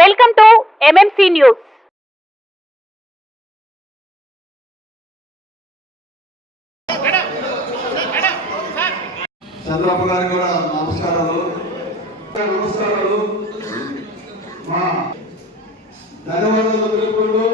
Welcome to MMC news. Chandrababu గారికి కూడా నమస్కారాలు. మా ధన్యవాదాలు తెలుపుకుంటూ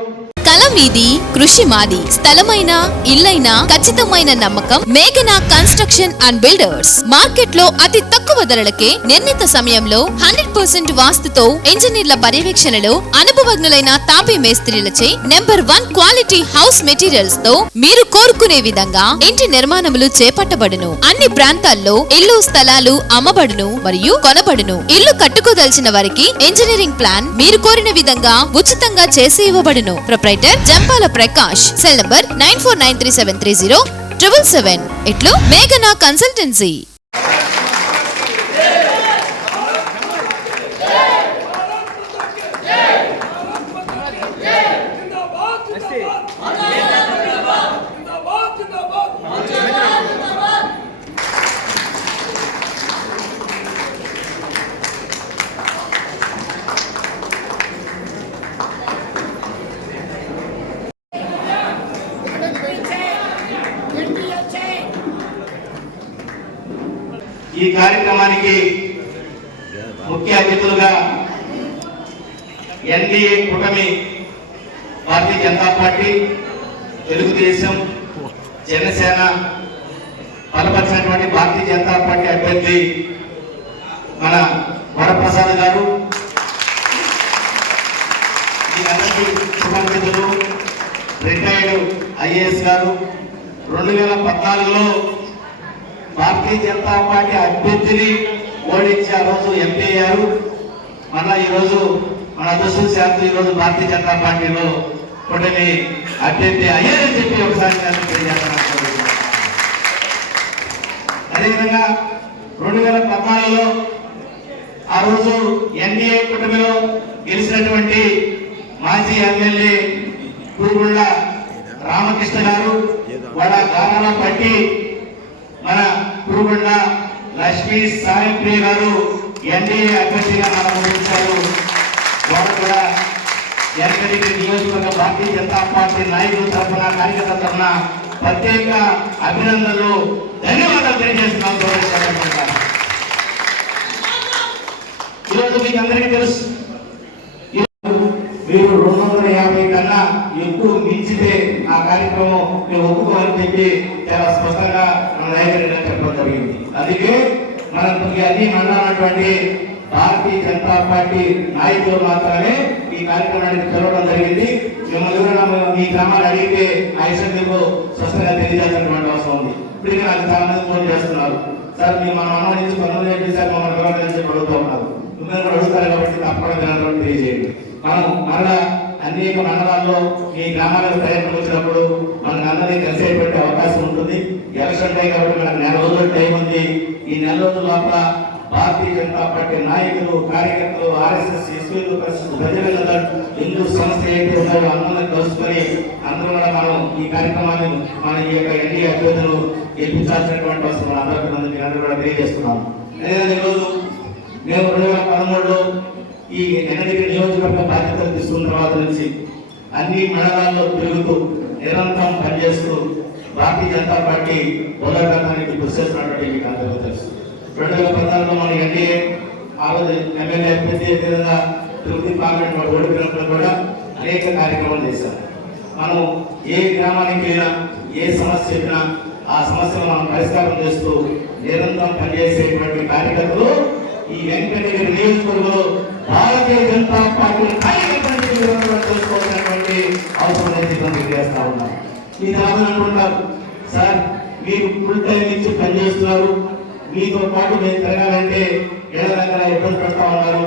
కళ మీది, కృషి మాది. స్థలమైన, ఇల్లైనా ఖచ్చితమైన నమ్మకం మేఘనా కన్స్ట్రక్షన్ అండ్ బిల్డర్స్. మార్కెట్ లో అతి తక్కువ ధరలకే నిర్ణీత సమయంలో 100% వాస్తుతో ఇంజనీర్ల పర్యవేక్షణలో అనుభవజ్ఞులైన తాపీ మేస్త్రీలచే నెంబర్ 1 క్వాలిటీ హౌస్ మెటీరియల్స్ తో మీరు కోరుకునే విధంగా ఇంటి నిర్మాణములు చేపట్టబడును. అన్ని ప్రాంతాల్లో ఇల్లు స్థలాలు అమ్మబడును మరియు కొనబడును. ఇల్లు కట్టుకోదలిచిన వారికి ఇంజనీరింగ్ ప్లాన్ మీరు కోరిన విధంగా ఉచితంగా చేసి ఇవ్వబడును. Proprietor Jampala Prakash. Cell number 9493307777. ఇట్లు మేఘనా కన్సల్టెన్సీ. ఈ కార్యక్రమానికి ముఖ్య అతిథులుగా ఎన్డీఏ కూటమి, భారతీయ జనతా పార్టీ, తెలుగుదేశం, జనసేన బలపరిచినటువంటి భారతీయ జనతా పార్టీ అభ్యర్థి మన వరప్రసాద్ గారు, ఈ అందరికీ శుభాకాంక్షలు. రిటైర్డ్ ఐఏఎస్ గారు 2014లో భారతీయ జనతా పార్టీ అభ్యర్థిని ఓడించి ఆ రోజు ఎంపీ అయ్యారు. మళ్ళా ఈరోజు మన అదృష్టం శాతం ఈరోజు భారతీయ జనతా పార్టీలో కూటమి అభ్యర్థి అయ్యారని చెప్పి ఒకసారి తెలియజేస్తున్నాను. అదేవిధంగా 2014లో ఆ రోజు ఎన్డీఏ కూటమిలో గెలిచినటువంటి మాజీ ఎమ్మెల్యే పూగుళ్ళ రామకృష్ణ గారు వాళ్ళ గానాల పట్టి మన కురుబండ లక్ష్మీ సాయిప్రియ గారు ఎన్డీఏ అభ్యర్థిగా మనం ముందుంచారు. వారు కూడా ఎన్నికటి నియోజకవర్గ భారతీయ జనతా పార్టీ నాయకుల తరఫున, కార్యకర్తల తరఫున ప్రత్యేక అభినందనలు, ధన్యవాదాలు తెలియజేస్తున్నాం. ఈరోజు మీకు అందరికీ తెలుసు, మీరు 250 కన్నా ఎక్కువ మించితే ఆ కార్యక్రమం మేము ఒప్పుకోవాలని చెప్పి చాలా స్పష్టంగా మన నాయకులు చెప్పడం జరిగింది. అందుకే మనం అన్ని మండలమైనటువంటి భారతీయ జనతా పార్టీ నాయకులు మాత్రమే ఈ కార్యక్రమానికి పిలవడం జరిగింది. మిమ్మల్ని కూడా మీ గ్రామాలు అడిగితే ఆ విషయం మీకు స్పష్టంగా తెలియజేయాల్సినటువంటి అవసరం ఉంది. ఇప్పటికే నాకు చాలా మంది ఫోన్ చేస్తున్నారు, సార్ మీరు మనం అనుమతించి పనులు చేశారు, మమ్మల్ని పిలవడం చెప్పి అడుగుతూ ఉన్నారు. మిమ్మల్ని కూడా అడుగుతారు కాబట్టి తప్పకుండా తెలియజేయండి. మనం మరలా అనేక మండలాల్లో ఈ గ్రామాలకు పర్యటన వచ్చినప్పుడు మనకు అందరినీ కలిసేటువంటి అవకాశం ఉంటుంది. ఎలక్షన్ టైం కాబట్టి మనకు 4 రోజుల టైం ఉంది. ఈ 4 రోజుల లోపల భారతీయ జనతా పార్టీ నాయకులు, కార్యకర్తలు, ఆర్ఎస్ఎస్, ఎస్పీలు, ప్రజలందరూ హిందూ సంస్థ ఏంటి ఉన్నారో అందరూ కలుసుకొని అందరూ కూడా మనం ఈ కార్యక్రమాన్ని మన ఈ యొక్క ఎన్డీఏ అభ్యర్థులు గెలిపించాల్సినటువంటి అవసరం అందరూ కూడా తెలియజేస్తున్నాం. అదేవిధంగా ఈరోజు మేము 2013లో ఈ ఎన్నికల నియోజకవర్గ బాధ్యతలు తీసుకున్న తర్వాత నుంచి అన్ని మండలాల్లో తిరుగుతూ నిరంతరం పనిచేస్తూ భారతీయ జనతా పార్టీ పోరాటానికి కృషి చేస్తున్నటువంటి మీకు అందరికీ తెలుసు. 2014లో మన ఎన్డీఏ ఆ రోజు ఎమ్మెల్యే అభ్యర్థి విధంగా తిరుపతి పార్లమెంట్ ఓడిపోయినప్పుడు కూడా అనేక కార్యక్రమాలు చేశాం. మనం ఏ గ్రామానికి వెళ్ళినా, ఏ సమస్య చెప్పినా ఆ సమస్యను మనం పరిష్కారం చేస్తూ నిరంతరం పనిచేసేటువంటి కార్యకర్తలు ఈ వెంకటగిరి నియోజకవర్గంలో భారతీయ జనతా పార్టీ తెలుసుకోవాల్సినటువంటి అవసరం తెలియజేస్తా ఉన్నాం. మీరు అనుకుంటారు, సార్ మీరు ఫుల్ టైం ఇచ్చి పనిచేస్తున్నారు, మీతో పాటు మేము తిరగాలంటే ఏళ్ళ దగ్గర ఇబ్బంది పెడతా ఉన్నారు,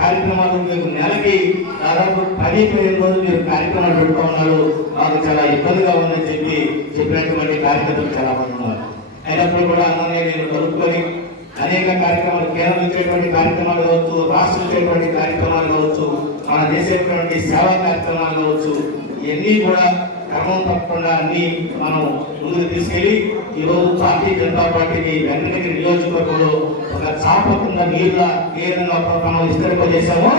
కార్యక్రమాలు మీకు నెలకి దాదాపు 10-15 రోజులు మీరు కార్యక్రమాలు పెడతా ఉన్నారు, మాకు చాలా ఇబ్బందిగా ఉందని చెప్పినటువంటి కార్యకర్తలు చాలా మంది ఉన్నారు. అయినప్పుడు కూడా అందరినీ నేను కలుపుకొని అనేక కార్యక్రమాలు, కేంద్రం ఇచ్చేటువంటి కార్యక్రమాలు కావచ్చు, రాష్ట్రం ఇచ్చేటువంటి కార్యక్రమాలు కావచ్చు, మన చేసేటువంటి సేవా కార్యక్రమాలు కావచ్చు, ఇవన్నీ కూడా క్రమం తప్పకుండా అన్ని మనం ముందుకు తీసుకెళ్లి ఈరోజు భారతీయ జనతా పార్టీకి వెంకటగిరి నియోజకవర్గంలో ఒక చాపకుండా నీళ్ళ ఏ విధంగా మనం విస్తరింపజేశామో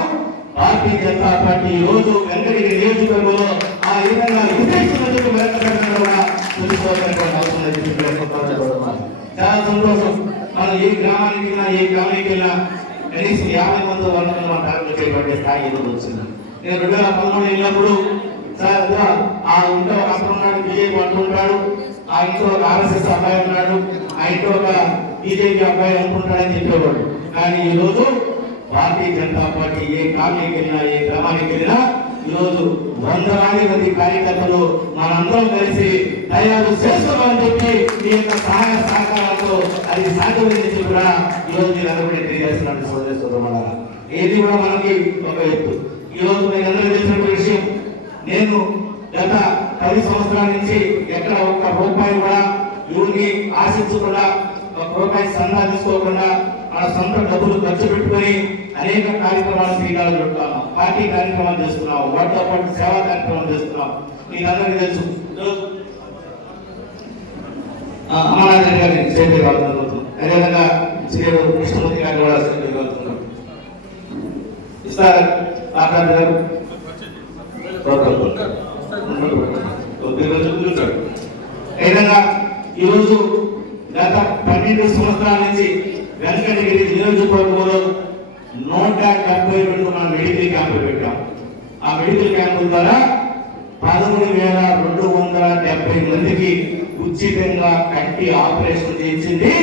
భారతీయ జనతా పార్టీ ఈ రోజు వెంకటగిరి నియోజకవర్గంలో ఆ విధంగా విజయిస్తున్నందుకు కూడా తెలుసుకోవాల్సినటువంటి అవసరం లేదు. చాలా సంతోషం. మనం ఏ గ్రామానికి వెళ్ళినా ఏ గ్రామానికి వెళ్ళినా కనీసం 50 మంది 100 మంది మన కార్యక్రమం స్థాయి ఎదురు వచ్చింది. నేను 2013 వెళ్ళినప్పుడు సార్ ఆ ఇంట్లో ఒక అతను ఉన్నాడు, బీజేపీ అంటుంటాడు, ఆ ఇంట్లో ఒక RSS అబ్బాయి ఉన్నాడు, ఆ ఇంట్లో ఒక బీజేపీ అబ్బాయి అనుకుంటాడని చెప్పేవాడు. కానీ ఈ రోజు భారతీయ జనతా పార్టీ ఏ కాలనీకి వెళ్ళినా ఏ గ్రామానికి వెళ్ళినా ఈరోజు 100 మంది కార్యకర్తలు మనందరం కలిసి తయారు చేస్తున్నామని చెప్పి మీ యొక్క సహాయ సహకారాలతో అది సాధ్యమైంది చెప్పి కూడా ఈరోజు మీరు అందరూ తెలియజేస్తున్నారు. సోదరులారా, ఏది కూడా మనకి ఒక ఎత్తు. ఈ రోజు మీకు అందరూ తెలిసినటువంటి విషయం, నేను గత 10 సంవత్సరాల నుంచి ఎక్కడ ఒక్క రూపాయి కూడా ఎవరిని ఆశించకుండా, ఒక రూపాయి సందా తీసుకోకుండా మన సొంత డబ్బులు ఖర్చు పెట్టుకొని అనేక కార్యక్రమాలు శ్రీకారం చుట్టాము. పార్టీ కార్యక్రమాలు చేస్తున్నాం, వాటితో పాటు సేవా కార్యక్రమాలు చేస్తున్నాం. మీకు అందరికీ తెలుసు, అమరాజన్ గారిని సేవ జరుగుతుంది, అదేవిధంగా శ్రీ కృష్ణమూర్తి గారిని కూడా సేవ జరుగుతున్నారు. ఇస్తారు గారు ఏదైనా ఈరోజు గత 12 సంవత్సరాల నుంచి వెంకటగిరి నియోజకవర్గంలో 172 మనం మెడికల్ క్యాంపులు పెట్టాం. ఆ మెడికల్ క్యాంపుల ద్వారా 13,270 మందికి ఉచితంగా కంటి ఆపరేషన్ చేయించింది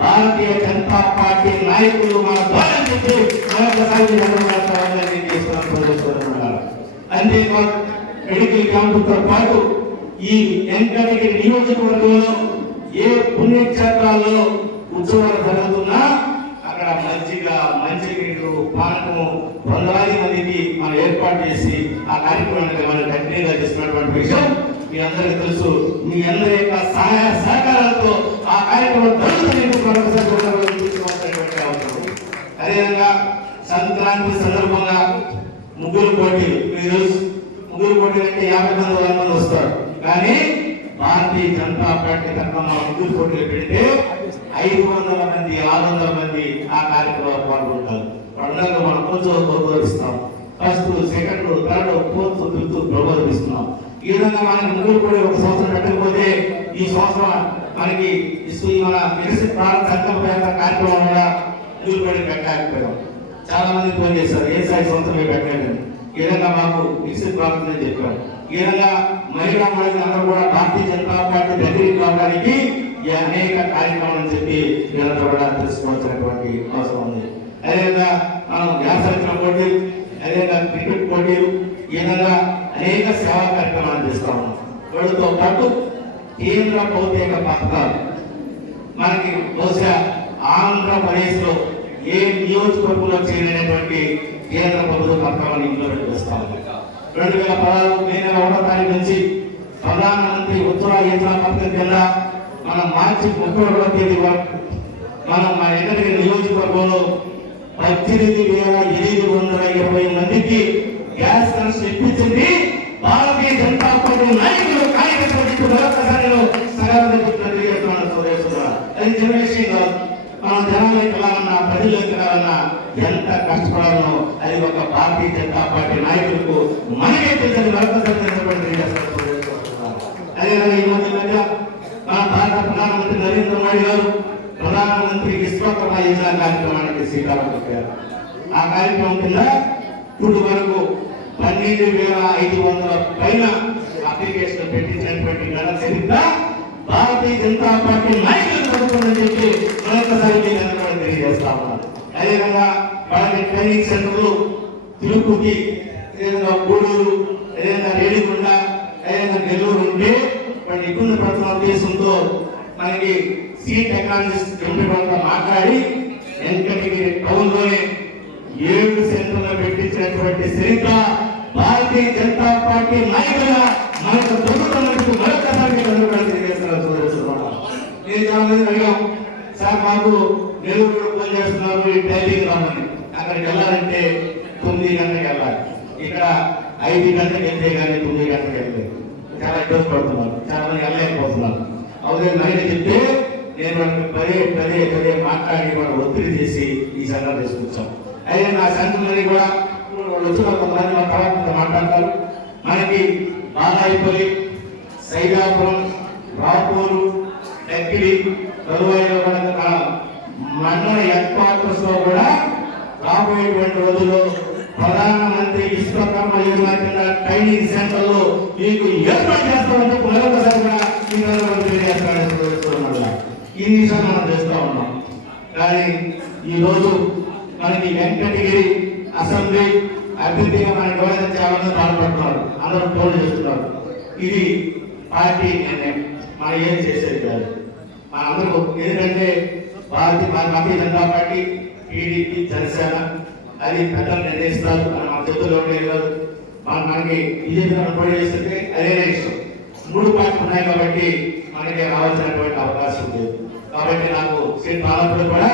భారతీయ జనతా పార్టీ నాయకులు మన ద్వారా చెప్పి మరొకసారి అంతేకాదు మెడికల్ క్యాంపులతో పాటు ఈ వెంకటగిరి నియోజకవర్గంలో ఏ పుణ్యక్షేత్రాల్లో ఉత్సవాలు జరుగుతున్నా అక్కడ మంచినీళ్ళు పానకము 100 మందికి మనం ఏర్పాటు చేసి ఆ కార్యక్రమానికి మనం కంటిన్యూగా చేస్తున్నటువంటి విషయం మీ అందరికీ తెలుసు. మీ అందరి యొక్క సహాయ సహకారాలతో ఆ కార్యక్రమం అదేవిధంగా సంక్రాంతి సందర్భంగా ముగ్గురు పోటీలు, మీకు తెలుసు ముగ్గురు పోటీలు అంటే 50 మంది 100 మంది వస్తారు. కానీ భారతీయ జనతా పార్టీ తరఫున ముగ్గురు పోటీలు పెడితే 500 మంది 600 మంది ఆ కార్యక్రమంలో పాల్గొంటారు. వాళ్ళందరూ మనం కొంచెం ప్రోత్సహిస్తాం. First, second, third, fourth, fifth ప్రోత్సహిస్తున్నాం. ఈ విధంగా మనకి ముగ్గురు కూడా ఒక సంవత్సరం పెట్టకపోతే ఈ సంవత్సరం మనకి మన వికసిత భారత్ సంకల్ప యాత్ర కార్యక్రమం కూడా ముగ్గురు కూడా పెట్టలేకపోయాం. చాలా మంది ఫోన్ చేశారు, ఏ సాయి సంవత్సరం పెట్టలేదు. ఈ విధంగా మాకు వికసిత భారత్ అని చెప్పాం. ఈ విధంగా మహిళా మండలి అందరూ కూడా భారతీయ జనతా పార్టీ దగ్గరికి రావడానికి ఈ అనేక కార్యక్రమాలను చెప్పి వీళ్ళంతా కూడా తెలుసుకోవాల్సినటువంటి అవసరం ఉంది. అదేవిధంగా మనం వ్యాసరచన పోటీలు, అదేవిధంగా క్రికెట్ పోటీలు, ఈ విధంగా అనేక సేవా కార్యక్రమాలు చేస్తా ఉన్నాం. వీళ్ళతో పాటు కేంద్ర ప్రత్యేక పథకాలు మనకి బహుశా ఆంధ్రప్రదేశ్ లో ఏ నియోజకవర్గంలో చేయలేనటువంటి కేంద్ర ప్రభుత్వ పథకాలను ఇంప్లిమెంట్ చేస్తా ఉన్నాం. 2016 మే నెల 1వ తారీఖు నుంచి ప్రధానమంత్రి ఉత్తర యోజన పథకం కింద మనం మార్చి 31వ తేదీ వరకు మనం మా ఎక్కడికి నియోజకవర్గంలో 18,720 మందికి gas connection ఇప్పించింది Bharatiya Janata party నాయకులు కార్యకర్తలు. మరొకసారి అది చిన్న విషయం కాదు. మనం జనాలకు వెళ్ళాలన్నా, ప్రజలకు వెళ్ళాలన్నా ఎంత కష్టపడాలనో అది ఒక భారతీయ జనతా పార్టీ నాయకులకు మనకే తెలిసిన మరొకసారి. అదేవిధంగా ఈ మధ్య మన భారత ప్రధానమంత్రి నరేంద్ర మోడీ గారు ప్రధానమంత్రి విశ్వకర్మ యోజన కార్యక్రమానికి శ్రీకారం చుట్టారు. ఆ కార్యక్రమం కింద ఇప్పుడు వరకు 12,500 పైన అప్లికేషన్ పెట్టించినటువంటి ఘన చరిత్ర భారతీయ జనతా పార్టీ నాయకులు జరుగుతుందని చెప్పి మరొకసారి తెలియజేస్తా ఉన్నారు. అదేవిధంగా వాళ్ళకి ట్రైనింగ్ సెంటర్లు తిరుపతి, అదేవిధంగా గూడూరు, అదేవిధంగా రేణిగుండ, అదేవిధంగా నెల్లూరు ఉంటే వాళ్ళు ఇబ్బంది పడుతున్న ఉద్దేశంతో మనకి సీ టెక్నాలజీస్ కంపెనీలతో మాట్లాడి వెంకటగిరి టౌన్ లోనే 7 సెంటర్లు పెట్టించినటువంటి చరిత్ర భారతీయ జనతా పార్టీ నాయకులుగా మనకు దొరుకుతున్నట్టు మరొకసారి తెలియజేస్తున్నారు. నేను చాలా మంది అడిగాం, సార్ మాకు నెల్లూరు ఫోన్ చేస్తున్నారు ఈ టైమింగ్ రామని, అక్కడికి వెళ్ళాలంటే 9 గంటలకు వెళ్ళాలి. ఇక్కడ 5 గంటలకు వెళ్తే కానీ 9 గంటలకు వెళ్తే చాలా ఇబ్బంది పడుతున్నారు. చాలా మంది వెళ్ళలేకపోతున్నారు. అవుతుంది మహిళ చెప్తే నేను పదే మాట్లాడి వాళ్ళు ఒత్తిడి చేసి ఈ సంఘాలు తీసుకొచ్చాం. అయితే నా సంఘం కూడా వచ్చిన కొంతమంది మన తర్వాత మాట్లాడతారు. మనకి బాలాయిపల్లి, సైదాపురం, రాపూరు, డక్కిలి, తరువాయిలో కూడా మండల హెడ్ క్వార్టర్స్ లో కూడా రాబోయేటువంటి రోజుల్లో ప్రధానమంత్రి విశ్వకర్మ యోజన కింద ట్రైనింగ్ సెంటర్లో మీకు ఏర్పాటు చేస్తామని మరొకసారి కూడా ఈ విషయాన్ని మనం చేస్తూ ఉన్నాం. కానీ ఈ రోజు మనకి వెంకటగిరి అసెంబ్లీ అభ్యర్థిగా మనకి ఎవరైనా చేయాలని బాధపడుతున్నారు, అందరూ ఫోన్ చేస్తున్నారు. ఇది పార్టీ నిర్ణయం, మనం ఏం చేసేది కాదు. మనందరూ ఎందుకంటే భారతీయ జనతా పార్టీ, టీడీపీ, జనసేన అది పెద్దలు నిర్ణయిస్తారు, మన చేతుల్లో లేదు. మనకి బీజేపీ పోటీ చేస్తుంటే అదే ఇష్టం. 3 పార్టీలు ఉన్నాయి కాబట్టి మనకి రావాల్సినటువంటి అవకాశం ఉంది. కాబట్టి నాకు సీట్ రానప్పుడు కూడా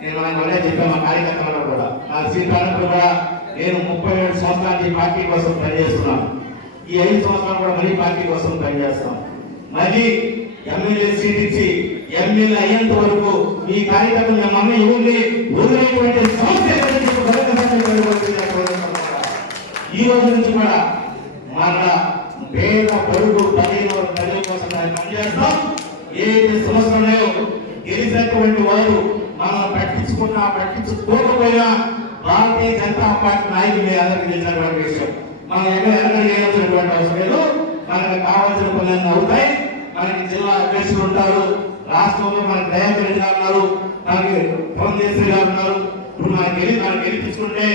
నేను మనకి మళ్ళీ చెప్పాను, మా కార్యకర్తలు కూడా నాకు సీట్ రానప్పుడు కూడా నేను 37 సంవత్సరాల పార్టీ కోసం పనిచేస్తున్నాను. ఈ 5 సంవత్సరాలు కూడా మళ్ళీ పార్టీ కోసం పనిచేస్తాను. మళ్ళీ ఎమ్మెల్యే సీట్ ఇచ్చి ఎమ్మెల్యే అయ్యేంత వరకు ఈ కార్యక్రమం మమ్మల్ని ఎవరిని వదిలేటువంటి సమస్య ఈ రోజు నుంచి కూడా మన పేద పరుగు బలహీన ప్రజల కోసం పనిచేస్తాం. ఏ సమస్యలు ఉన్నాయో గెలిచినటువంటి వారు మనం పట్టించుకోకపోయినా భారతీయ జనతా పార్టీ నాయకులు అందరికీ తెలిసినటువంటి విషయం. మనం ఎక్కడ చేయాల్సినటువంటి అవసరం లేదు. మనకు కావాల్సిన పనులన్నీ అవుతాయి. మనకి జిల్లా అధ్యక్షులు ఉంటారు, రాష్ట్రంలో మనకి దయాకర్ రెడ్డి గారు ఉన్నారు, మనకి పురంధేశ్వరి గారు ఉన్నారు. ఇప్పుడు మనం గెలిపించుకుంటే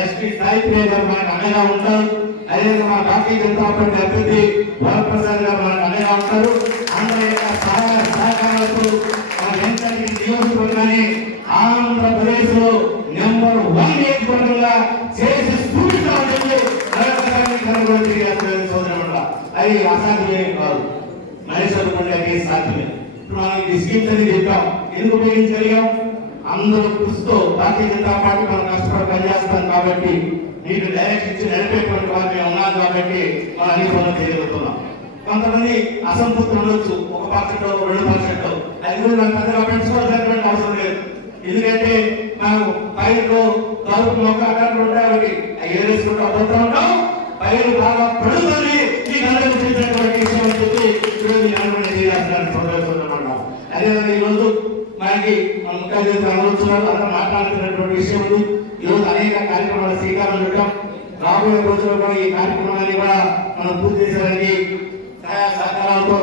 ఎస్పీ సాయిప్రియ గారు మనకు అండగా ఉంటారు. అదేవిధంగా మన భారతీయ జనతా పార్టీ అభ్యర్థి వరప్రసాద్ గారు మనకు అండగా ఉంటారు. అందరి యొక్క సహాయ సహకారాలతో మన వెంకటగిరి నియోజకవర్గాన్ని ఆంధ్రప్రదేశ్ లో నెంబర్ 1 నియోజకవర్గంగా చేసి చూపిస్తామని చెప్పి అది అసాధ్యమే కాదు, మనిషి అది సాధ్యమే. ఇప్పుడు మనం ఈ స్కీమ్స్ అని చెప్పాం, ఎందుకు ఉపయోగించగలిగాం? అందరూ కృషితో భారతీయ జనతా పార్టీ మనం కష్టపడి పనిచేస్తాం కాబట్టి, మీకు డైరెక్ట్ ఇచ్చి నడిపేటువంటి వారు మేము ఉన్నాం కాబట్టి మనం అన్ని పనులు చేయగలుగుతున్నాం. కొంతమంది అసంతృప్తి ఉండొచ్చు, 1% 2%, అది కూడా మనం పెద్దగా పెంచుకోవాల్సినటువంటి అవసరం లేదు. ఎందుకంటే మనం పైరులో తలుపు మొక్క అక్కడ ఉంటాయి, ఒకటి ఏరేసుకుంటూ పోతూ ఉంటాం. పైరు బాగా పడుతుంది, మీకు అందరికీ తెలిసినటువంటి విషయం అని చెప్పి ఈరోజు చేయాల్సిన అదేవిధంగా ఈరోజు మనకి ముఖ్య అతిథులు అనుభవిస్తున్నారు, అంతా మాట్లాడుతున్నటువంటి విషయం ఉంది. ఈరోజు అనేక కార్యక్రమాలు శ్రీకారం చుట్టాం. రాబోయే రోజుల్లో కూడా ఈ కార్యక్రమాన్ని కూడా మనం పూర్తి చేసేదానికి సహాయ సహకారాలతో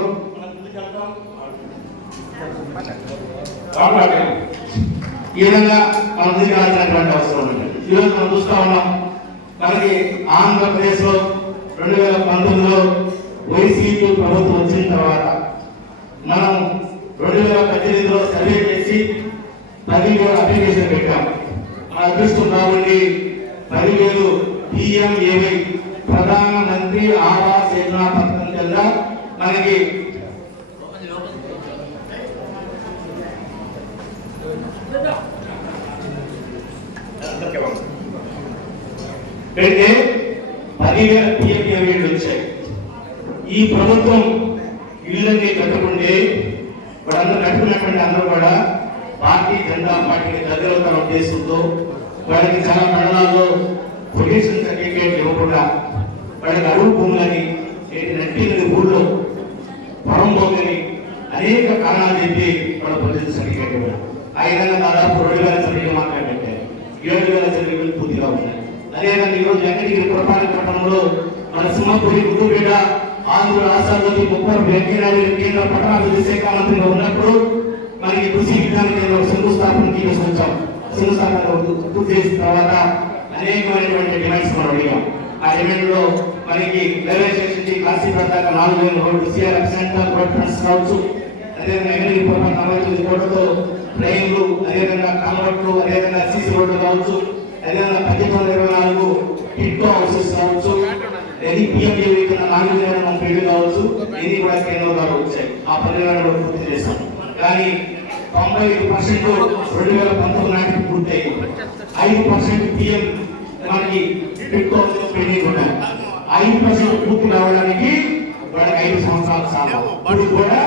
ఈ విధంగా మనం ముందుకు రావాల్సినటువంటి అవసరం ఉంది. ఈరోజు మనం చూస్తా ఉన్నాం, మనకి ఆంధ్రప్రదేశ్ లో 2019లో వైసీపీ ప్రభుత్వం వచ్చిన తర్వాత మనం 2018లో సర్వే చేసి 10,000 అప్లికేషన్ పెట్టాం. మన అదృష్టం కాబట్టి 10,000 PMAY ప్రధానమంత్రి ఆవాస్ యోజన పథకం కింద మనకి పెడితే 10,000 PMAY వచ్చాయి. ఈ ప్రభుత్వం ఇళ్ళని కట్టుకుంటే వాళ్ళందరూ కట్టుకున్నటువంటి అందరూ కూడా భారతీయ జనతా పార్టీకి దగ్గరవుతారు ఉద్దేశంతో వాళ్ళకి చాలా మండలాల్లో పొల్యూషన్ సర్టిఫికేట్ ఇవ్వకుండా వాళ్ళకి అడుగు భూములని నట్టినది ఊళ్ళో పొరం భూములని అనేక కారణాలు చెప్పి వాళ్ళ పొల్యూషన్ సర్టిఫికేట్ ఇవ్వడం. ఆ విధంగా దాదాపు 2,000 సర్టిఫికేట్ మాత్రమే పెట్టారు, 7,000 సర్టిఫికేట్ పూర్తిగా ఉన్నాయి. అదేవిధంగా ఈరోజు వెంకటగిరి పురపాలక పట్టణంలో మన సింహపురి గుడ్డుపేట ఆంధ్ర రాష్ట్రాల్లోకి 30 వెంకయ్యనాయుడు కేంద్ర పట్టణాభివృద్ధి శాఖ మంత్రిగా ఉన్నప్పుడు మనకి కృషి విజ్ఞాన కేంద్రం శంకుస్థాపనకి తీసుకొచ్చాం. శంకుస్థాపన పూర్తి చేసిన తర్వాత అనేకమైనటువంటి డిమాండ్స్ మనం అడిగాం. ఆ డిమాండ్ లో మనకి రైల్వే స్టేషన్ నుంచి కాశీపేట దాకా 4,000 road, CRF centre road fronts కావచ్చు, అదేవిధంగా వెంకటగిరి పురపాలక 49 కోట్లతో ట్రైన్లు, అదేవిధంగా కాన్వర్ట్లు, అదేవిధంగా CC రోడ్లు కావచ్చు, అదేవిధంగా 1924 టిట్కో హౌసెస్ కావచ్చు, అది PMAY కింద 4,030 కావచ్చు, ఇది కూడా కేంద్రం ద్వారా వచ్చాయి. ఆ 10,000 కూడా పూర్తి చేస్తాం. కానీ 95% 2019 నాటికి పూర్తయింది. 5% PM మనకి టిట్కో హౌసెస్ పెండింగ్ ఉన్నాయి. 5% పూర్తి కావడానికి వాళ్ళకి 5 సంవత్సరాలు సాగు. ఇప్పుడు కూడా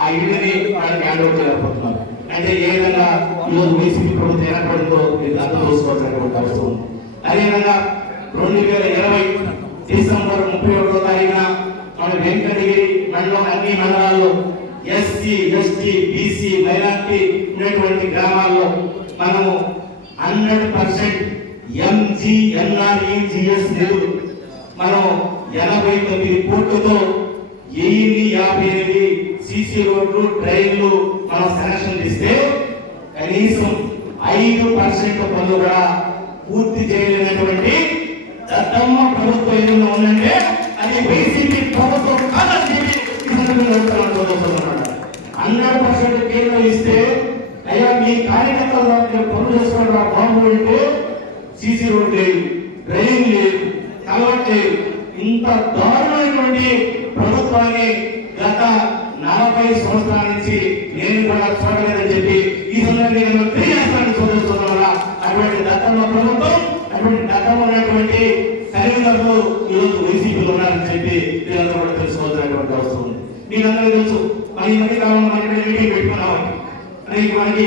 ఆ ఇళ్ళని వాళ్ళకి హ్యాండ్ ఓవర్ చేయలేకపోతున్నారు. అంటే ఏ విధంగా ఈరోజు వైసీపీ ప్రభుత్వం ఏర్పడిందో మీరు అర్థం చేసుకోవాల్సినటువంటి అవసరం ఉంది. అదేవిధంగా 2020 డిసెంబర్ 31వ తారీఖున మన వెంకటగిరి మండలం అన్ని మండలాల్లో ఎస్సీ ఎస్టీ బీసీ మైనారిటీ ఉన్నటువంటి గ్రామాల్లో మనము 100% MGNREGS నిధులు మనం 89 కోట్లతో 1058 సిసి రోడ్లు డ్రైన్లు మనం శాంక్షన్ ఇస్తే కనీసం 5% పనులు కూడా పూర్తి చేయలేనటువంటి దత్తమ్మ ప్రభుత్వం ఏదైనా ఉందంటే అది వైసీపీ ప్రభుత్వం కాదని చెప్పి 100% కేంద్రం ఇస్తే అయ్యా మీ కార్యకర్తలు పనులు చేసుకోవడం బాగుంది అంటే సిసి రోడ్ లేదు, డ్రైన్ లేదు, కలవట్ లేదు. ఇంత దారుణమైనటువంటి ప్రభుత్వాన్ని గత 40 సంవత్సరాల నుంచి నేను కూడా చూడలేదని చెప్పి ఈ సందర్భంగా తెలియజేస్తాను సోదరుల. అటువంటి దత్తమ్మ ప్రభుత్వం, అటువంటి దత్తమ్మ ఉన్నటువంటి తల్లిదండ్రులు ఈరోజు వైసీపీలో ఉన్నారని చెప్పి మీరందరూ కూడా తెలుసుకోవాల్సినటువంటి అవసరం ఉంది. మీరందరూ తెలుసు ఈ మధ్య కాలంలో మనకి మీటింగ్ పెట్టుకున్నామని మనకి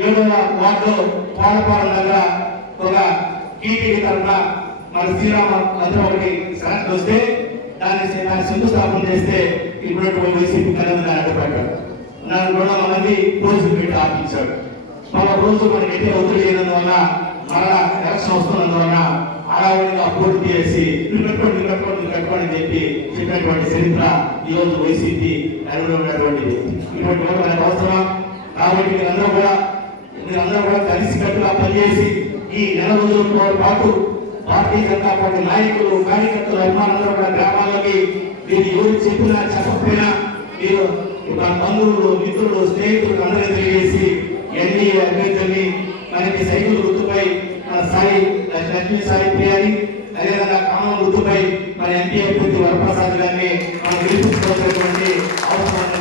7వ వార్డులో పాలపాలెం దగ్గర ఒక టీటీడీ తరఫున మన శ్రీరామ మంత్రి ఒకటి శాంతి వస్తే దాన్ని శంకుస్థాపన చేస్తే ఇప్పుడు వైసీపీ కన్నా అడ్డుపడ్డాడు. 200 మంది పోలీసులు పెట్టి ఆపించాడు. మన రోజు మనకి ఎట్టే ఒత్తిడి చేయనందువల్ల మరలా ఎలక్షన్ వస్తున్నందువల్ల అడావుడిగా పోటీ చేసి కట్టుకోండి చెప్పి చెప్పినటువంటి చరిత్ర ఈ రోజు వైసీపీ ఉన్నటువంటి ఇటువంటి మనకు అవసరం. కాబట్టి మీరందరూ కూడా కలిసికట్టుగా పనిచేసి ఈ నెల రోజుల పాటు భారతీయ జనతా పార్టీ నాయకులు, కార్యకర్తలు, అభిమానులందరూ కూడా గ్రామాల్లోకి మీరు ఎవరు చెప్పినా చెప్పకపోయినా మీరు మన బంధువులు, మిత్రులు, స్నేహితులు అందరూ తెలియజేసి ఎన్డీఏ అభ్యర్థుల్ని మనకి సైకిల్ గుర్తుపై మన సాయి లక్ష్మీ సాయి ప్రియాని, అదేవిధంగా కామన్ గుర్తుపై మన ఎంపీ అభ్యర్థి వరప్రసాద్ గారిని మనం గెలిపించుకోవాల్సినటువంటి అవసరాన్ని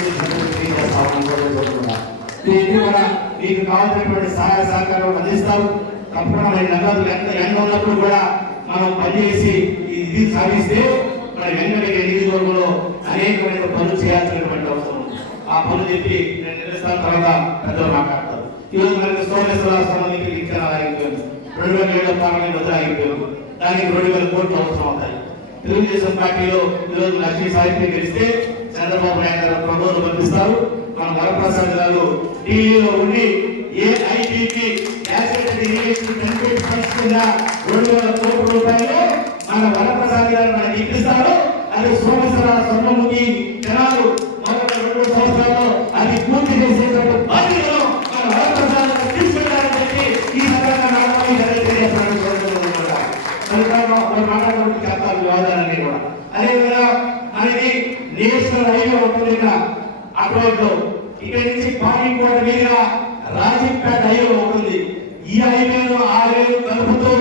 మీకు కావాల్సినటువంటి సహాయ సహకారం అందిస్తారు. తప్పకుండా మన నగదు ఎండ ఉన్నప్పుడు కూడా మనం పనిచేసి ఇది సాధిస్తే మన వెంకటగిరి నియోజకవర్గంలో అనేకమైన పనులు చేయాల్సినటువంటి అవసరం. ఆ పనులు చెప్పి నేను నిలుస్తాను, తర్వాత పెద్దలు మాట్లాడతారు. ఈరోజు మనకి సోమేశ్వర సంబంధించి ఇచ్చిన 2007 పార్లమెంట్ వద్ద ఆగిపోయారు. దానికి 2000 కోట్లు అవసరం అవుతాయి. తెలుగుదేశం పార్టీలో ఈరోజు లక్ష్మీ సాహిత్యం గెలిస్తే చంద్రబాబు నాయుడు గారు ప్రబోధనలు పంపిస్తారు. మన వరప్రసాద్ గారు ఢిల్లీలో ఉండి ఏఐటీకి కింద 200 కోట్ల రూపాయలు మన వరప్రసాద్ గారు మనకి ఇప్పిస్తారు. అది సోమేశ్వర స్వర్ణముఖి జనాలు మొదటి 2 సంవత్సరాల్లో అది పూర్తి చేసేటప్పుడు బాధ్యతను మన వరప్రసాద్ గారు తీసుకెళ్లారని చెప్పి ఈ సందర్భంగా మాట్లాడుకుంటూ చెప్తారు వివాదాలన్నీ కూడా. అదేవిధంగా మనకి నేషనల్ హైవే ఉంటుంది అటువంటి ఇక్కడి నుంచి పాయింట్ మీదుగా రాజంపేట హైవే ఉంటుంది. ఈ హైవేను ఆ హైవేను కలుపుతూ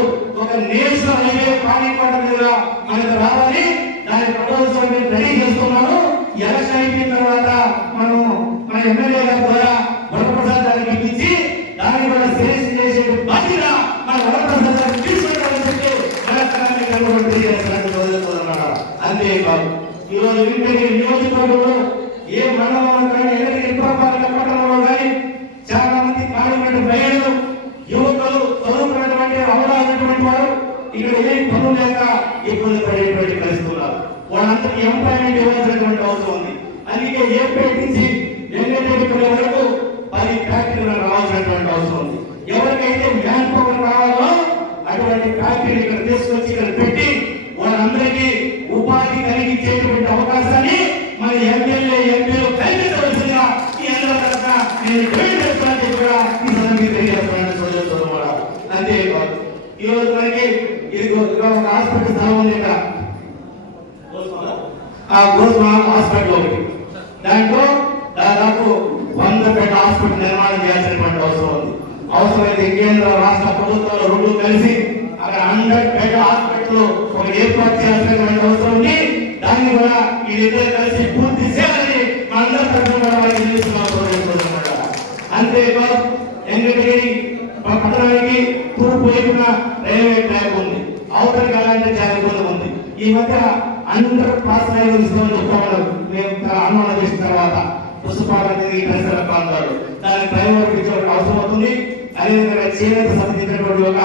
ఒక నేషనల్ హైవే పాయింట్ మీద మనకు రావాలి. దాని ప్రపోజల్ మేము రెడీ చేస్తున్నాము. ఎలక్షన్ అయిపోయిన తర్వాత మనం మన ఎమ్మెల్యే గారి ద్వారా వరప్రసాద్ గారికి ఇప్పించి దాన్ని కూడా సెలెక్షన్ చేసే బాధ్యత మన వరప్రసాద్ గారికి తీసుకుంటామని చెప్పి అంతేకాదు ఈరోజు వెంకటగిరి నియోజకవర్గంలో ఏ మండలంలో కానీ పట్టణంలో కానీ చాలా మంది పార్లమెంట్ మహిళలు, యువకులు, చదువుకున్నటువంటి అవగాహనటువంటి వారు ఇక్కడ ఏ పనులు లేక ఇబ్బంది పడేటువంటి పరిస్థితి ఉన్నారు. వాళ్ళందరికీ ఎంప్లాయ్మెంట్ ఇవ్వాల్సినటువంటి అవసరం ఉంది. అందుకే ఏపీ నుంచి వెంకటగిరి వరకు 10 ఫ్యాక్టరీలు రావాల్సినటువంటి అవసరం ఉంది. ఎవరికైతే మ్యాన్ పవర్ రావాలో అటువంటి ఫ్యాక్టరీ ఇక్కడ తీసుకొచ్చి ఇక్కడ పెట్టి వాళ్ళందరికీ ఉపాధి కలిగించేటువంటి అవకాశాన్ని మన ఎమ్మెల్యే ఎంపీలు కల్పించవలసిందిగా ఈ అందరూ తరఫున నేను డిమాండ్ చేస్తున్నానని కూడా ఈ సందర్భంగా తెలియజేస్తున్నాను సోదరులారా. అంతేకాదు ఈరోజు మనకి ఇది ఒక హాస్పిటల్ స్థలం ఉంది ఇక్కడ, ఆ గోస్మా హాస్పిటల్ ఒకటి. దాంట్లో దాదాపు 100 బెడ్ హాస్పిటల్ నిర్మాణం చేయాల్సినటువంటి అవసరం ఉంది. అవసరమైతే కేంద్ర రాష్ట్ర ప్రభుత్వాలు 2 కలిసి అక్కడ 100 బెడ్ హాస్పిటల్ ఒక ఏర్పాటు చేయాల్సినటువంటి అవసరం ఉంది. దాన్ని కూడా వీళ్ళిద్దరు కలిసి పూర్తి చేయాలని మనందరూ తరఫున అంతేకాదు వెంకటగిరి పట్టణానికి తూర్పు వైపున రైల్వే ట్రాక్ ఉంది, అవతలికి అలాంటి చాలా ఇబ్బంది ఉంది. ఈ మధ్య అండర్ పాస్ రైలు ఇస్తామని చెప్తామన్నారు. మేము అనుమానం చేసిన తర్వాత పుష్పాలకి పరిసర ప్రాంతాలు దాని డ్రైవర్ ఇచ్చే అవసరం అవుతుంది. అదేవిధంగా చేనేత సంబంధించినటువంటి ఒక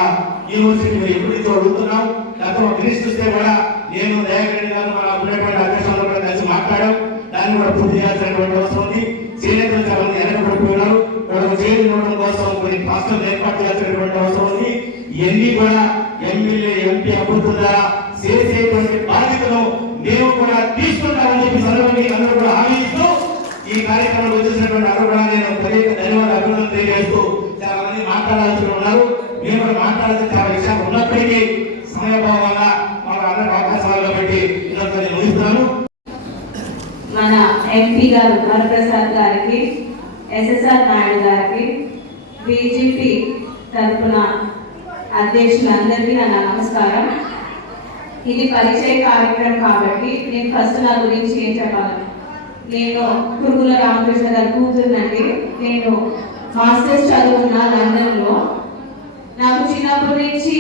యూనివర్సిటీ ఎప్పుడు అడుగుతున్నాం. గతంలో లిస్ట్ చూస్తే కూడా నేను దయాకర్ రెడ్డి గారు మన ఉన్నటువంటి అధ్యక్షులతో కూడా కలిసి మాట్లాడాం. దాన్ని కూడా పూర్తి చేయాల్సినటువంటి అవసరం ఉంది. చేనేతలు చాలా మంది వెనకబడిపోయినారు. వాళ్ళకు చేతి ఇవ్వడం కోసం కొన్ని రాష్ట్రాలు ఏర్పాటు చేయాల్సినటువంటి అవసరం ఉంది. ఇవన్నీ కూడా ఎమ్మెల్యే ఎంపీ అభివృద్ధి ద్వారా చేసేటువంటి బాధ్యతను మేము కూడా తీసుకుంటామని చెప్పి సందర్భంగా అందరూ కూడా హామీ ఇస్తూ ఈ కార్యక్రమంలో వచ్చేసినటువంటి అందరూ కూడా నేను ధన్యవాదాలు అభివృద్ధి తెలియజేస్తూ చాలా మంది మాట్లాడాల్సి ఉన్నారు. మేము కూడా మాట్లాడాల్సిన చాలా విషయాలు ఉన్నప్పటికీ సమయభావం వల్ల మాకు అందరికి అవకాశాలు కాబట్టి ఈరోజు నేను ముగిస్తున్నాను. మన ఎంపీ గారు వరప్రసాద్ గారికి, ఎస్ఎస్ఆర్ నాయుడు గారికి, బీజేపీ తరఫున అధ్యక్షులందరికీ నా నమస్కారం. ఇది పరిచయ కార్యక్రమం కాబట్టి నేను ఫస్ట్ నా గురించి ఏం చెప్పాలి. నేను కురుగుల రామకృష్ణ గారి కూతురునండి. నేను మాస్టర్స్ చదువుకున్న లండన్లో. నాకు చిన్నప్పటి నుంచి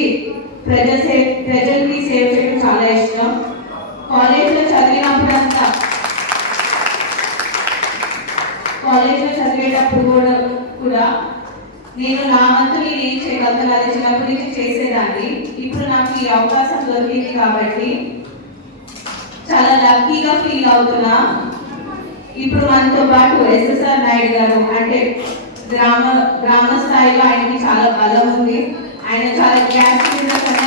ప్రజలకి సేవ చేయడం చాలా ఇష్టం. కాలేజ్లో చదివేటప్పుడు కూడా నేను నా వంతు నేను ఏం చేయగలుగుతాను అది చిన్నప్పటి నుంచి చేసేదాన్ని. ఇప్పుడు నాకు ఈ అవకాశం దొరికింది కాబట్టి చాలా లక్కీగా ఫీల్ అవుతున్నా. ఇప్పుడు మనతో పాటు ఎస్ఎస్ఆర్ నాయుడు గారు అంటే గ్రామ స్థాయిలో ఆయనకి చాలా బలం ఉంది. ఆయన చాలా గ్యాస్గా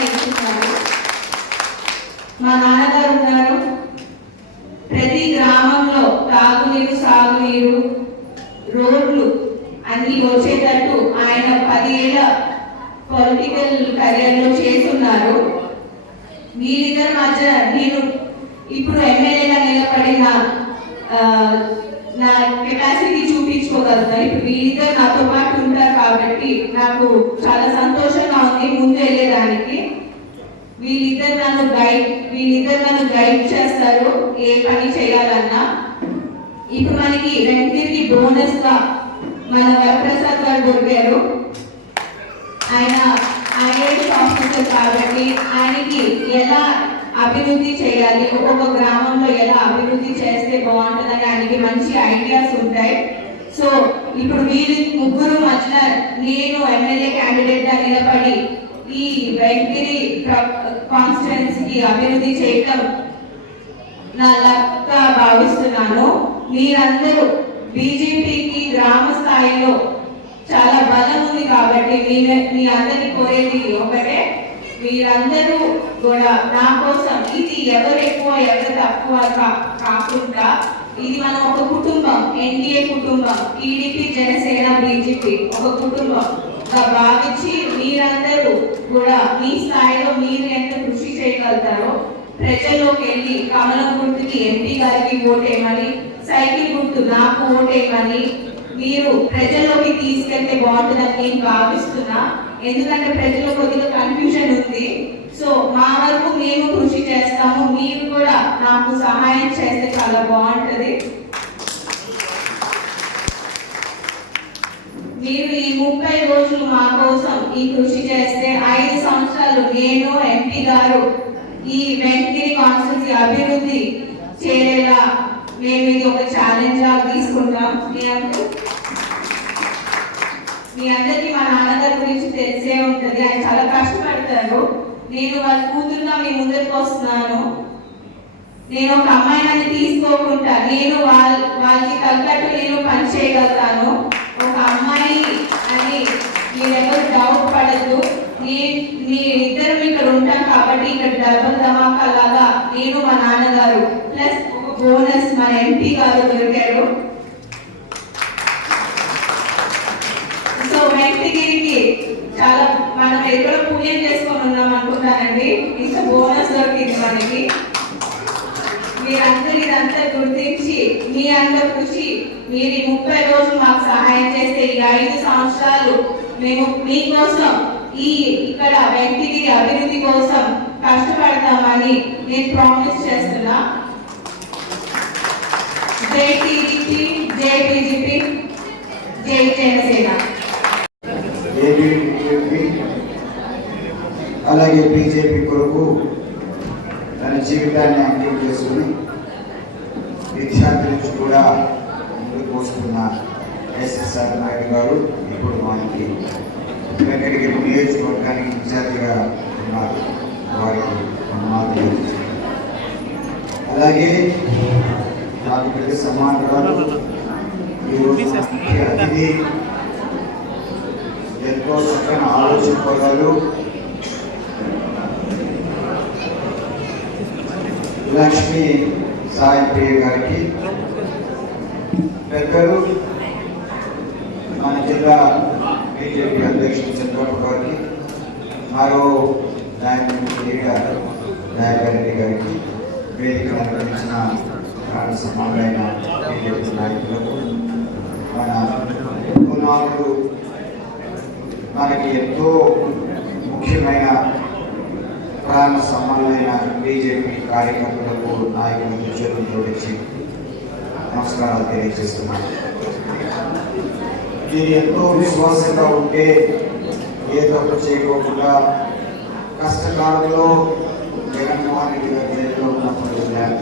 ఇస్తున్నారు. మా నాన్నగారు ఉన్నారు. ప్రతి గ్రామంలో తాగునీరు, సాగునీరు, రోడ్లు అన్ని వచ్చేటట్టు ఆయన 10 ఏళ్ళ పొలిటికల్ కెరియర్లో చేస్తున్నారు. వీరిద్దరి మధ్య నేను ఇప్పుడు ఎమ్మెల్యేగా నిలబడిన నా కెపాసిటీ చూపించుకోగలుగుతాను. ఇప్పుడు వీరిద్దరు నాతో పాటు ఉంటారు కాబట్టి నాకు చాలా సంతోషంగా ఉంది ముందు వెళ్ళేదానికి. వీళ్ళిద్దరు నన్ను గైడ్ చేస్తారు ఏ పని చేయాలన్నా. ఇప్పుడు మనకి వెంకటగిరికి బోనస్ గా మన వరప్రసాద్ గారు దొరికారు. ఆయన ఐఏఎస్ ఆఫీసర్ కాబట్టి ఆయనకి ఎలా అభివృద్ధి చేయాలి, ఒక్కొక్క గ్రామంలో ఎలా అభివృద్ధి చేస్తే బాగుంటుందని ఆయనకి మంచి ఐడియాస్ ఉంటాయి. సో ఇప్పుడు వీరి ముగ్గురు మధ్యన నేను ఎమ్మెల్యే క్యాండిడేట్ గా నిలబడి ఈ వెంకటగిరి కాన్స్టిట్యుయెన్సీకి అభివృద్ధి చేయటం నా లక్గా భావిస్తున్నాను. మీరందరూ బీజేపీకి గ్రామ స్థాయిలో చాలా బలం ఉంది కాబట్టి మీ అందరినీ కోరేది ఒకటే, మీరందరూ కూడా నా కోసం ఇది ఎవరు ఎక్కువ ఎవరు తక్కువ కాకుండా ఇది మనం ఒక కుటుంబం, ఎన్డీఏ కుటుంబం, టీడీపీ, జనసేన, బీజేపీ ఒక కుటుంబంగా భావించి మీరందరూ కూడా మీ స్థాయిలో మీరు ఎంత కృషి చేయగలుగుతారో ప్రజల్లోకి వెళ్ళి కమలం గుర్తుకి ఎంపీ గారికి ఓటేయమని, సైకిల్ గుర్తు నాకు ఓటేయమని మీరు ప్రజల్లోకి తీసుకెళ్తే బాగుంటుందని నేను భావిస్తున్నా. ఎందుకంటే ప్రజల్లో కొద్దిగా కన్ఫ్యూజన్ ఉంది. సో మా వరకు మేము కృషి చేస్తాము, మీరు కూడా నాకు సహాయం చేస్తే చాలా బాగుంటుంది. మీరు ఈ 30 రోజులు మా కోసం ఈ కృషి చేస్తే 5 సంవత్సరాలు నేను ఎంపీ గారు ఈ వెంకటగిరి కాన్స్టిట్యుయెన్సీ అభివృద్ధి చేరేలా మేము ఇది ఒక ఛాలెంజ్ గా తీసుకుంటాం. మీ అందరికీ మా నాన్నగారి గురించి తెలిసే ఉంటుంది. ఆయన చాలా కష్టపడతారు. నేను వాళ్ళ కూతురుగా మీ ముందరికి వస్తున్నాను. నేను ఒక అమ్మాయిని తీసుకోకుండా నేను వాళ్ళకి తగ్గట్టు నేను పని చేయగలుగుతాను. ఒక అమ్మాయి అని మీరెవరు డౌట్ పడద్దు. మీరిద్దరు ఇక్కడ ఉంటాం కాబట్టి ఇక్కడ డబుల్ ధమాకా లాగా నేను మా నాన్నగారు ప్లస్ ఒక బోనస్ మన ఎంపీ గారు దొరికారు. సో వెంకటగిరికి చాలా మనం ఎక్కడో పుణ్యం చేసుకొని ఉన్నాం అనుకుంటానండి. ఇంకా బోనస్ దొరికింది మనకి. మీరందరూ ఇదంతా గుర్తించి మీ అందరి కృషి మీరు 30 రోజులు మాకు సహాయం చేస్తే ఈ 5 సంవత్సరాలు మేము మీకోసం ఇక్కడ వెంకటగిరి అభివృద్ధి కోసం కష్టపడతామని నేను ప్రామిస్ చేస్తున్నా. జై టీడీపీ, జై బీజేపీ, జై జనసేన. అలాగే బీజేపీ కొరకు తన జీవితాన్ని అంకితం చేసుకుని విద్యార్థి నుంచి కూడా ముందుకు వస్తున్న ఎస్ఎస్ఆర్ నాయుడు గారు ఇప్పుడు మనకి వెంకటగిరి నియోజకవర్గానికి విద్యార్థిగా ఉన్నారు. వారికి వందనాలు తెలియజేస్తున్నాను. అలాగే నాకు పెద్ద సమాధానాలు ఈరోజు ముఖ్య అతిథి ఎంతో చక్కని ఆలోచింపగలరు. లక్ష్మీ సాయి ప్రియ గారికి, పెద్దలు మన జిల్లా బీజేపీ అధ్యక్షుడు చంద్రబాబు గారికి, మరో నాయకుడి గారికి, వేదిక నిర్వహించిన సమానమైన బీజేపీ నాయకులకు, మన పునాదులు మనకి ఎంతో ముఖ్యమైన ప్రాణ సమానమైన బీజేపీ కార్యకర్తలకు, నాయకులకు చేతులు జోడించి నమస్కారాలు తెలియజేస్తున్నాను. మీరు ఎంతో విశ్వాసంగా ఉంటే ఏ తప్పు చేయకోకుండా కష్టకాలంలో జగన్మోహన్ రెడ్డి గారి జైల్లో ఉన్నప్పుడు వెళ్ళాను.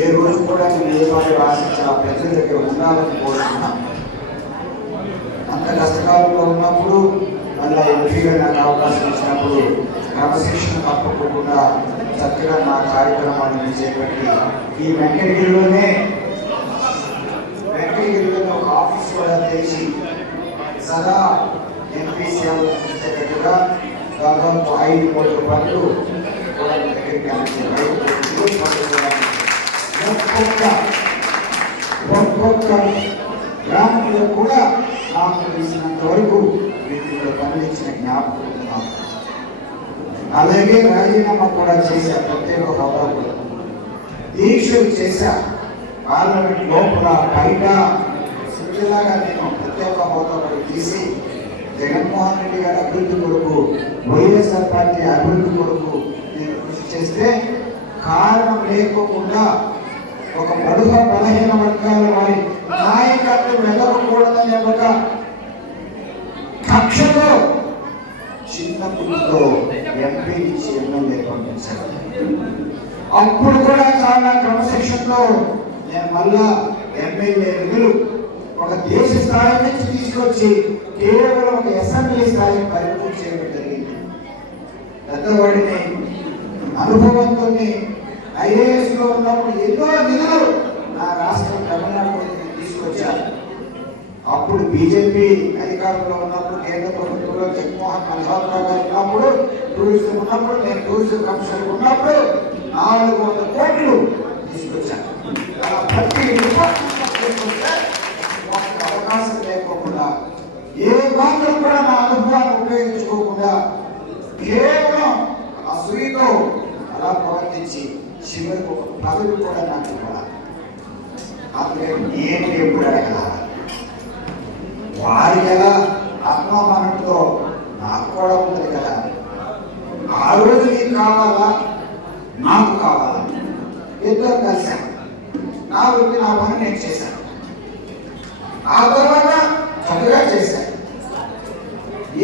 ఏ రోజు కూడా నేను ఏ వారి ఆశించి ఆ ప్రజల దగ్గర ఉండాలని కోరుతున్నాను. అంత కష్టకాలంలో ఉన్నప్పుడు మళ్ళీ ఎంపీగా నాకు అవకాశం ఇచ్చినప్పుడు క్రమశిక్షణ తప్పకుండా చక్కగా నా కార్యక్రమాలను చేపట్టి ఈ వెంకటగిరిలోనే ఒక ఆఫీస్ కూడా తెరిచి సదా ఎంపీ సేవలు ఇచ్చేటట్టుగా దాదాపు 5 కోట్ల రూపాయలు కూడా దగ్గరికి ఒక్కొక్క గ్రామంలో కూడా నాకు తెలిసినంత వరకు వీటిలో పనులిచ్చిన జ్ఞాపకం ఉన్నాను. అలాగే రాజీనామా కూడా చేశా, ప్రత్యేక హోదా కూడా దీక్షలు చేశా. పార్లమెంట్ లోపల బయట సుఖలాగా నేను ప్రత్యేక హోదా కూడా తీసి జగన్మోహన్ రెడ్డి గారి అభివృద్ధి కొరకు, వైఎస్ఆర్ పార్టీ అభివృద్ధి కొరకు నేను కృషి చేస్తే కారణం లేకోకుండా ఒక బడుగ బలహీన వర్గాల వారి నాయకత్వం వెళ్ళకూడదనే ఒక కక్షతో చిన్న పుట్టుతో ఎంపీ నుంచి ఎమ్మెల్యే పంపించారు. అప్పుడు కూడా చాలా క్రమశిక్షణలో నేను మళ్ళా ఎమ్మెల్యే నిధులు ఒక దేశ స్థాయి నుంచి తీసుకొచ్చి కేవలం ఒక అసెంబ్లీ స్థాయికి పరిమితం చేయడం జరిగింది. పెద్దవాడిని, అనుభవంతోని ఐఏఎస్ లో ఉన్నప్పుడు ఎన్నో నిధులు నా రాష్ట్రం తమిళనాడు తీసుకొచ్చారు. అప్పుడు బీజేపీ అధికారంలో ఉన్నప్పుడు, కేంద్ర ప్రభుత్వంలో జగన్మోహన్ మల్హోత్రా గారు ఉన్నప్పుడు, టూరిజం ఉన్నప్పుడు, నేను టూరిజం కమిషనర్ ఉన్నప్పుడు 400 కోట్లు తీసుకొచ్చాను. అలా ప్రతి అవకాశం లేకోకుండా ఏ మాత్రం కూడా నా అనుభవాన్ని ఉపయోగించుకోకుండా కేవలం అసూయతో అలా ప్రవర్తించి చివరికి ఒక పదవి కూడా నాకు ఇవ్వాలి. అందుకే నేను ఎప్పుడు అడగల వారికి ఎలా ఆత్మామానంతో నాకు కూడా ఉంటుంది కదా. ఆ రోజు నీకు కావాలా, నాకు కావాలా, ఇద్దరు కలిశాను. నా వృత్తి, నా పని నేను చేశాను. ఆ తర్వాత చక్కగా చేశాను.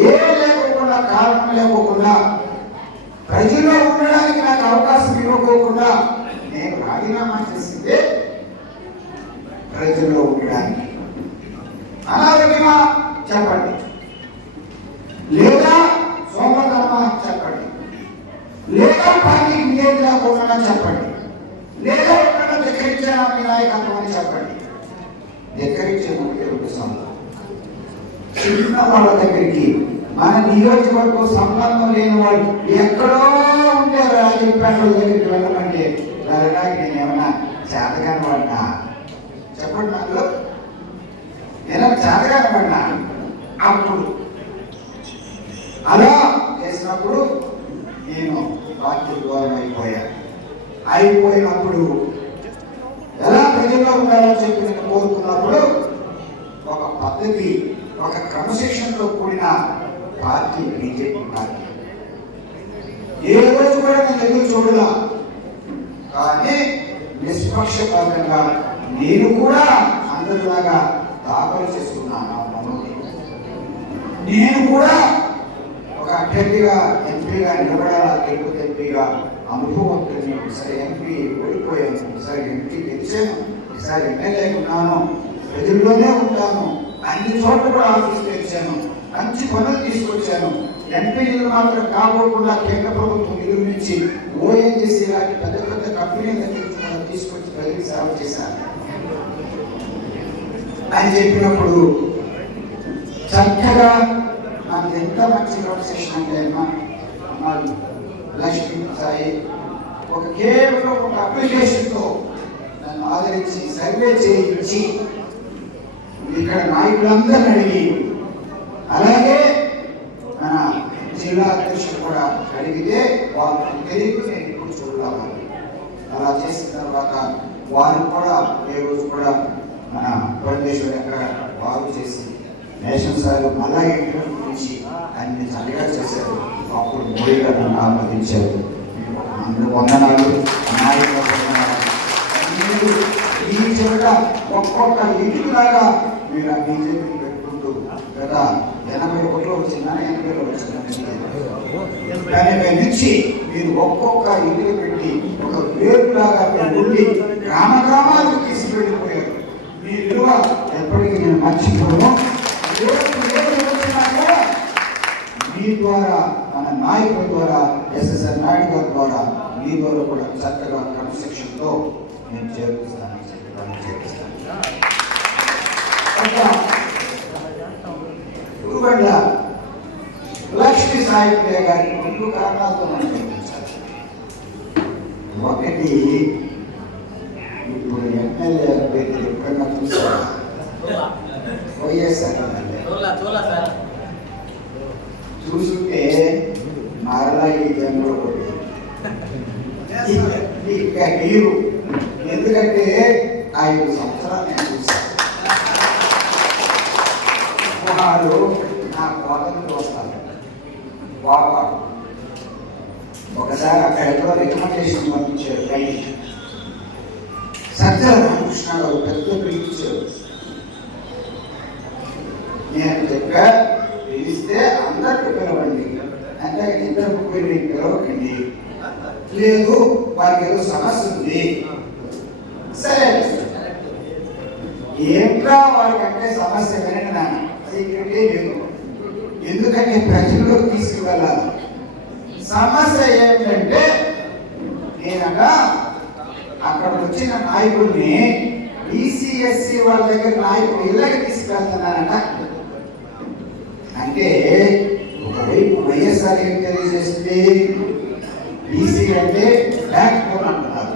ఏ లేకోకుండా, కారణం లేకోకుండా, ప్రజల్లో ఉండడానికి నాకు అవకాశం ఇవ్వకోకుండా నేను రాజీనామా చేసిందే ప్రజల్లో ఉండడానికి. అనారోగ్యమా చెప్పండి, లేదా సోమరమ్మ చెప్పండి, లేదా పార్టీ విజయం లేకుండా చెప్పండి, లేదా ఎక్కడ ధిక్కరించారా మీ నాయకత్వం అని చెప్పండి. ధిక్కరించే ముఖ్య సంబంధం చిన్న వాళ్ళ దగ్గరికి, మన నియోజకవర్గం సంబంధం లేని వాళ్ళు ఎక్కడో ఉంటే రాజకీయ దగ్గరికి వెళ్ళమంటే వెళ్ళడానికి నేను ఏమన్నా చేతగాని వాడినా చెప్పండి. నాకు నేను చేతగాని వాడినా. అప్పుడు అలా చేసినప్పుడు నేను పార్టీ దూరం అయిపోయినప్పుడు ఎలా ప్రజల్లో ఉండాలని చెప్పి నేను కోరుకున్నప్పుడు ఒక పద్ధతి, ఒక క్రమశిక్షణతో కూడిన పార్టీ బీజేపీ పార్టీ. ఏ రోజు కూడా నేను ఎదురు చూడలా, కానీ నిష్పక్షపాతంగా నేను కూడా అందరిలాగా దాఖలు చేసుకున్నాను. నేను కూడా ఒక అభ్యర్థిగా, ఎంపీగా నిలబడాలా, తెలుగు ఎంపీగా అనుభవంతో ఒకసారి ఎంపీ ఓడిపోయాను, ఒకసారి ఎంపీ గెలిచాను, ఒకసారి ఎమ్మెల్యే ఉన్నాను, ప్రజల్లోనే ఉంటాను, అన్ని చోట్ల కూడా ఆఫీస్ తెచ్చాను, మంచి పనులు తీసుకొచ్చాను, ఎంపీలు మాత్రం కాకుండా కేంద్ర ప్రభుత్వం నిధుల నుంచి ఓఎన్జీసీ లాంటి పెద్ద పెద్ద కంపెనీల దగ్గర తీసుకొచ్చి ప్రజలకు సేవ చేశారు అని చెప్పినప్పుడు చక్కగా నాకు ఎంత మంచి కాన్వర్సేషన్ అంటే అమ్మా లక్ష్మీ సాయి కేవలం ఒక అప్లికేషన్తో నన్ను ఆదరించి సర్వే చేయించి ఇక్కడ నాయకులందరినీ అడిగి అలాగే మన జిల్లా అధ్యక్షుడు కూడా అడిగితే వాళ్ళకి తెలియదు నేను ఇప్పుడు చూడాలి. అలా చేసిన తర్వాత వారు కూడా ఏ రోజు కూడా మన పురంధేశ్వరి అక్కడ బాగు చేసి నేషనల్ స్థాయిలో మళ్ళా ఇంటర్ గురించి అన్ని చక్కగా చేశారు. అప్పుడు మోడీ గారు నన్ను ఆమోదించారు. అందుకు వందనాలు, నాయకుల వందనాలు. ఈ చివర ఒక్కొక్క ఇంటిలాగా మీరు ఆ బీజేపీ పెట్టుకుంటూ గత 81లో వచ్చిందా 80లో వచ్చిందా నుంచి మీరు ఒక్కొక్క ఇంటికి పెట్టి ఒక వేరులాగా ఉండి గ్రామ గ్రామాలకు తీసుకువెళ్ళిపోయారు. మీ విలువ ఎప్పటికీ నేను మర్చిపోను. మీ ద్వారా మన నాయకుల ద్వారా ఎస్ఎస్ఆర్ నాయుడు గారి ద్వారా మీ ద్వారా కూడా చక్కగా క్రమశిక్షణతో నేను చేర్పిస్తాను. గురుబండ్ల లక్ష్మీ సాయి గారికి 2 కారణాలతో మనం చూపించాలి. ఒకటి, ఇప్పుడు ఎమ్మెల్యే అభ్యర్థి ఎప్పుడన్నా చూసారా? వైఎస్ఆర్ చూసుంటే మరలా ఈ జన్మలో ఇంకా మీరు, ఎందుకంటే 5 సంవత్సరాలు నేను చూశాను. వాడు నా కోటలు వస్తారు. బాబా ఒకసారి అక్కడ ఎక్కడో రికమెండేషన్ పంపించారు. రైట్ సత్య రామకృష్ణ గారు పెద్ద పిలిచారు. నేను చెప్పా, పిలిస్తే అందరికి పిలవండి, అంటే 2-3 పిలవకండి, లేదు వారికి ఏదో సమస్య ఉంది. సరే ఏంట్రా వారికంటే సమస్య వినడా సీక్రెటే లేదు, ఎందుకంటే ప్రజల్లోకి తీసుకువెళ్ళాలి. సమస్య ఏమిటంటే నేనగా అక్కడ వచ్చిన నాయకుడిని బీసీఎస్సీ వాళ్ళ దగ్గర నాయకుడు ఇళ్ళకి తీసుకెళ్తున్నానట. అంటే ఒకవైపు వైఎస్ఆర్ ఏం తెలియజేస్తుంది, బీసీ అంటే బ్యాక్ బోన్ అంటున్నారు.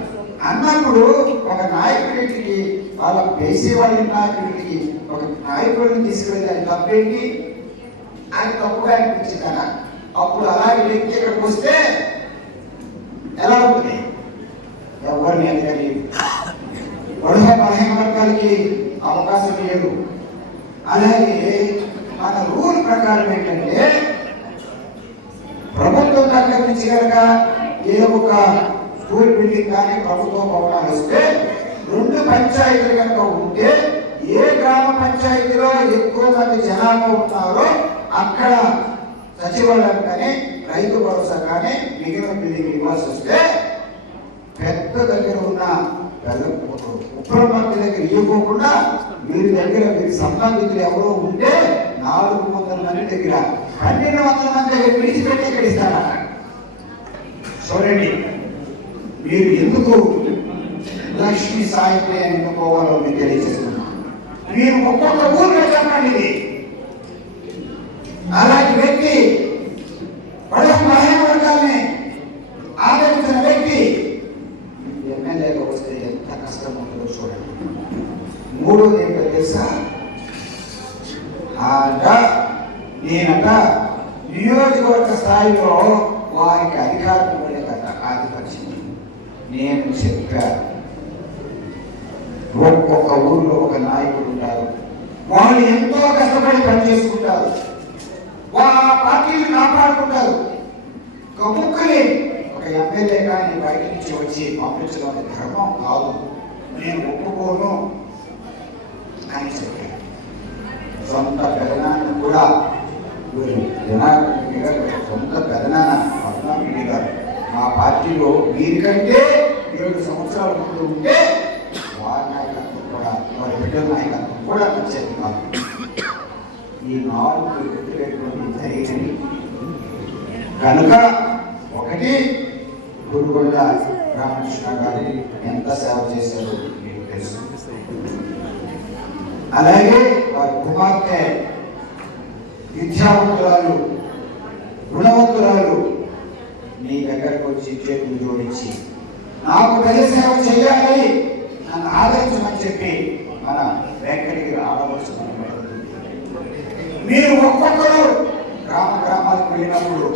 అన్నప్పుడు ఒక నాయకుడికి, వాళ్ళ బీసీ వాళ్ళ నాయకుడికి ఒక నాయకుడిని తీసుకెళ్ళి అది తప్పేంటి, అది తప్పుగా అనిపించింది కదా. అప్పుడు అలాగే వ్యక్తి ఇక్కడికి వస్తే ఎలా ఉంటుంది? ఎవరిని అధికారి బలహీన వర్గాలకి అవకాశం లేదు. అలాగే మన రూల్ ప్రకారం ఏంటంటే ప్రభుత్వం దగ్గర నుంచి కనుక ఏదో ఒక స్కూల్ బిల్డింగ్ కానీ ప్రభుత్వ భవనాలు వస్తే 2 పంచాయతీలు కనుక ఉంటే ఏ గ్రామ పంచాయతీలో ఎక్కువ మంది జనాభా ఉన్నారో అక్కడ సచివాలయం కానీ రైతు భరోసా కానీ మిగిలిన బిల్డింగ్ ఇవ్వాల్సి వస్తే పెద్ద దగ్గర ఉన్న ఉప్పరమర్తి దగ్గర ఇవ్వకుండా వీరి దగ్గర వీరి సంబంధితులు ఎవరో ఉంటే 400 మంది దగ్గర 1200 మంది దగ్గర విడిచిపెట్టి ఇక్కడ ఇస్తారా? చూడండి, మీరు ఎందుకు లక్ష్మీ సాయిని ఎన్నుకోవాలో మీకు తెలియజేస్తున్నా. మీరు ఒక్కొక్క ఊరిలో చెప్పండి. ఇది అలాంటి వ్యక్తి బలహీన వర్గాల్ని ఆదరించిన వ్యక్తి ఎమ్మెల్యేగా వస్తే ఎంత కష్టం ఉంటుందో చూడండి. 3వది ఏంటో తెలుసా? నేనట నియోజకవర్గ స్థాయిలో వారికి అధికారం ఇవ్వలేదట. ఆధిపత్యం నేను చెప్పాను. ఒక్కొక్క ఊరిలో ఒక నాయకుడు ఉంటారు, వాళ్ళు ఎంతో కష్టపడి పనిచేసుకుంటారు, వాళ్ళ పార్టీని కాపాడుకుంటారు. కబుక్కుని ఒక ఎమ్మెల్యే కానీ బయట నుంచి వచ్చి పంపించడం ధర్మం కాదు, నేను ఒప్పుకోను అని చెప్పారు. సొంత పెదనాన్న కూడా సొంత పెదనాన్న పద్మనాభరెడ్డి గారు మా పార్టీలో వీరికంటే 7 సంవత్సరాల ముందు ఉంటే వారి నాయకత్వం కూడా, వారి బిడ్డల నాయకత్వం కూడా నచ్చేది కాదు. ఈ 4 వ్యతిరేకటువంటి జరిగినవి కనుక ఒకటి గురుగొండ రామకృష్ణ గారు ఎంత సేవ చేశారో మీకు తెలుసు. అలాగే వారి కుమార్తె విద్యావంతురాలు, గుణవంతురాలు మీ దగ్గరకు వచ్చి చేతులు జోడించి నాకు ప్రజల సేవ చేయాలి, నన్ను ఆదరించమని చెప్పి మన వెంకటగిరి ఆడవచ్చు. మీరు ఒక్కొక్కరు గ్రామాలకు వెళ్ళినప్పుడు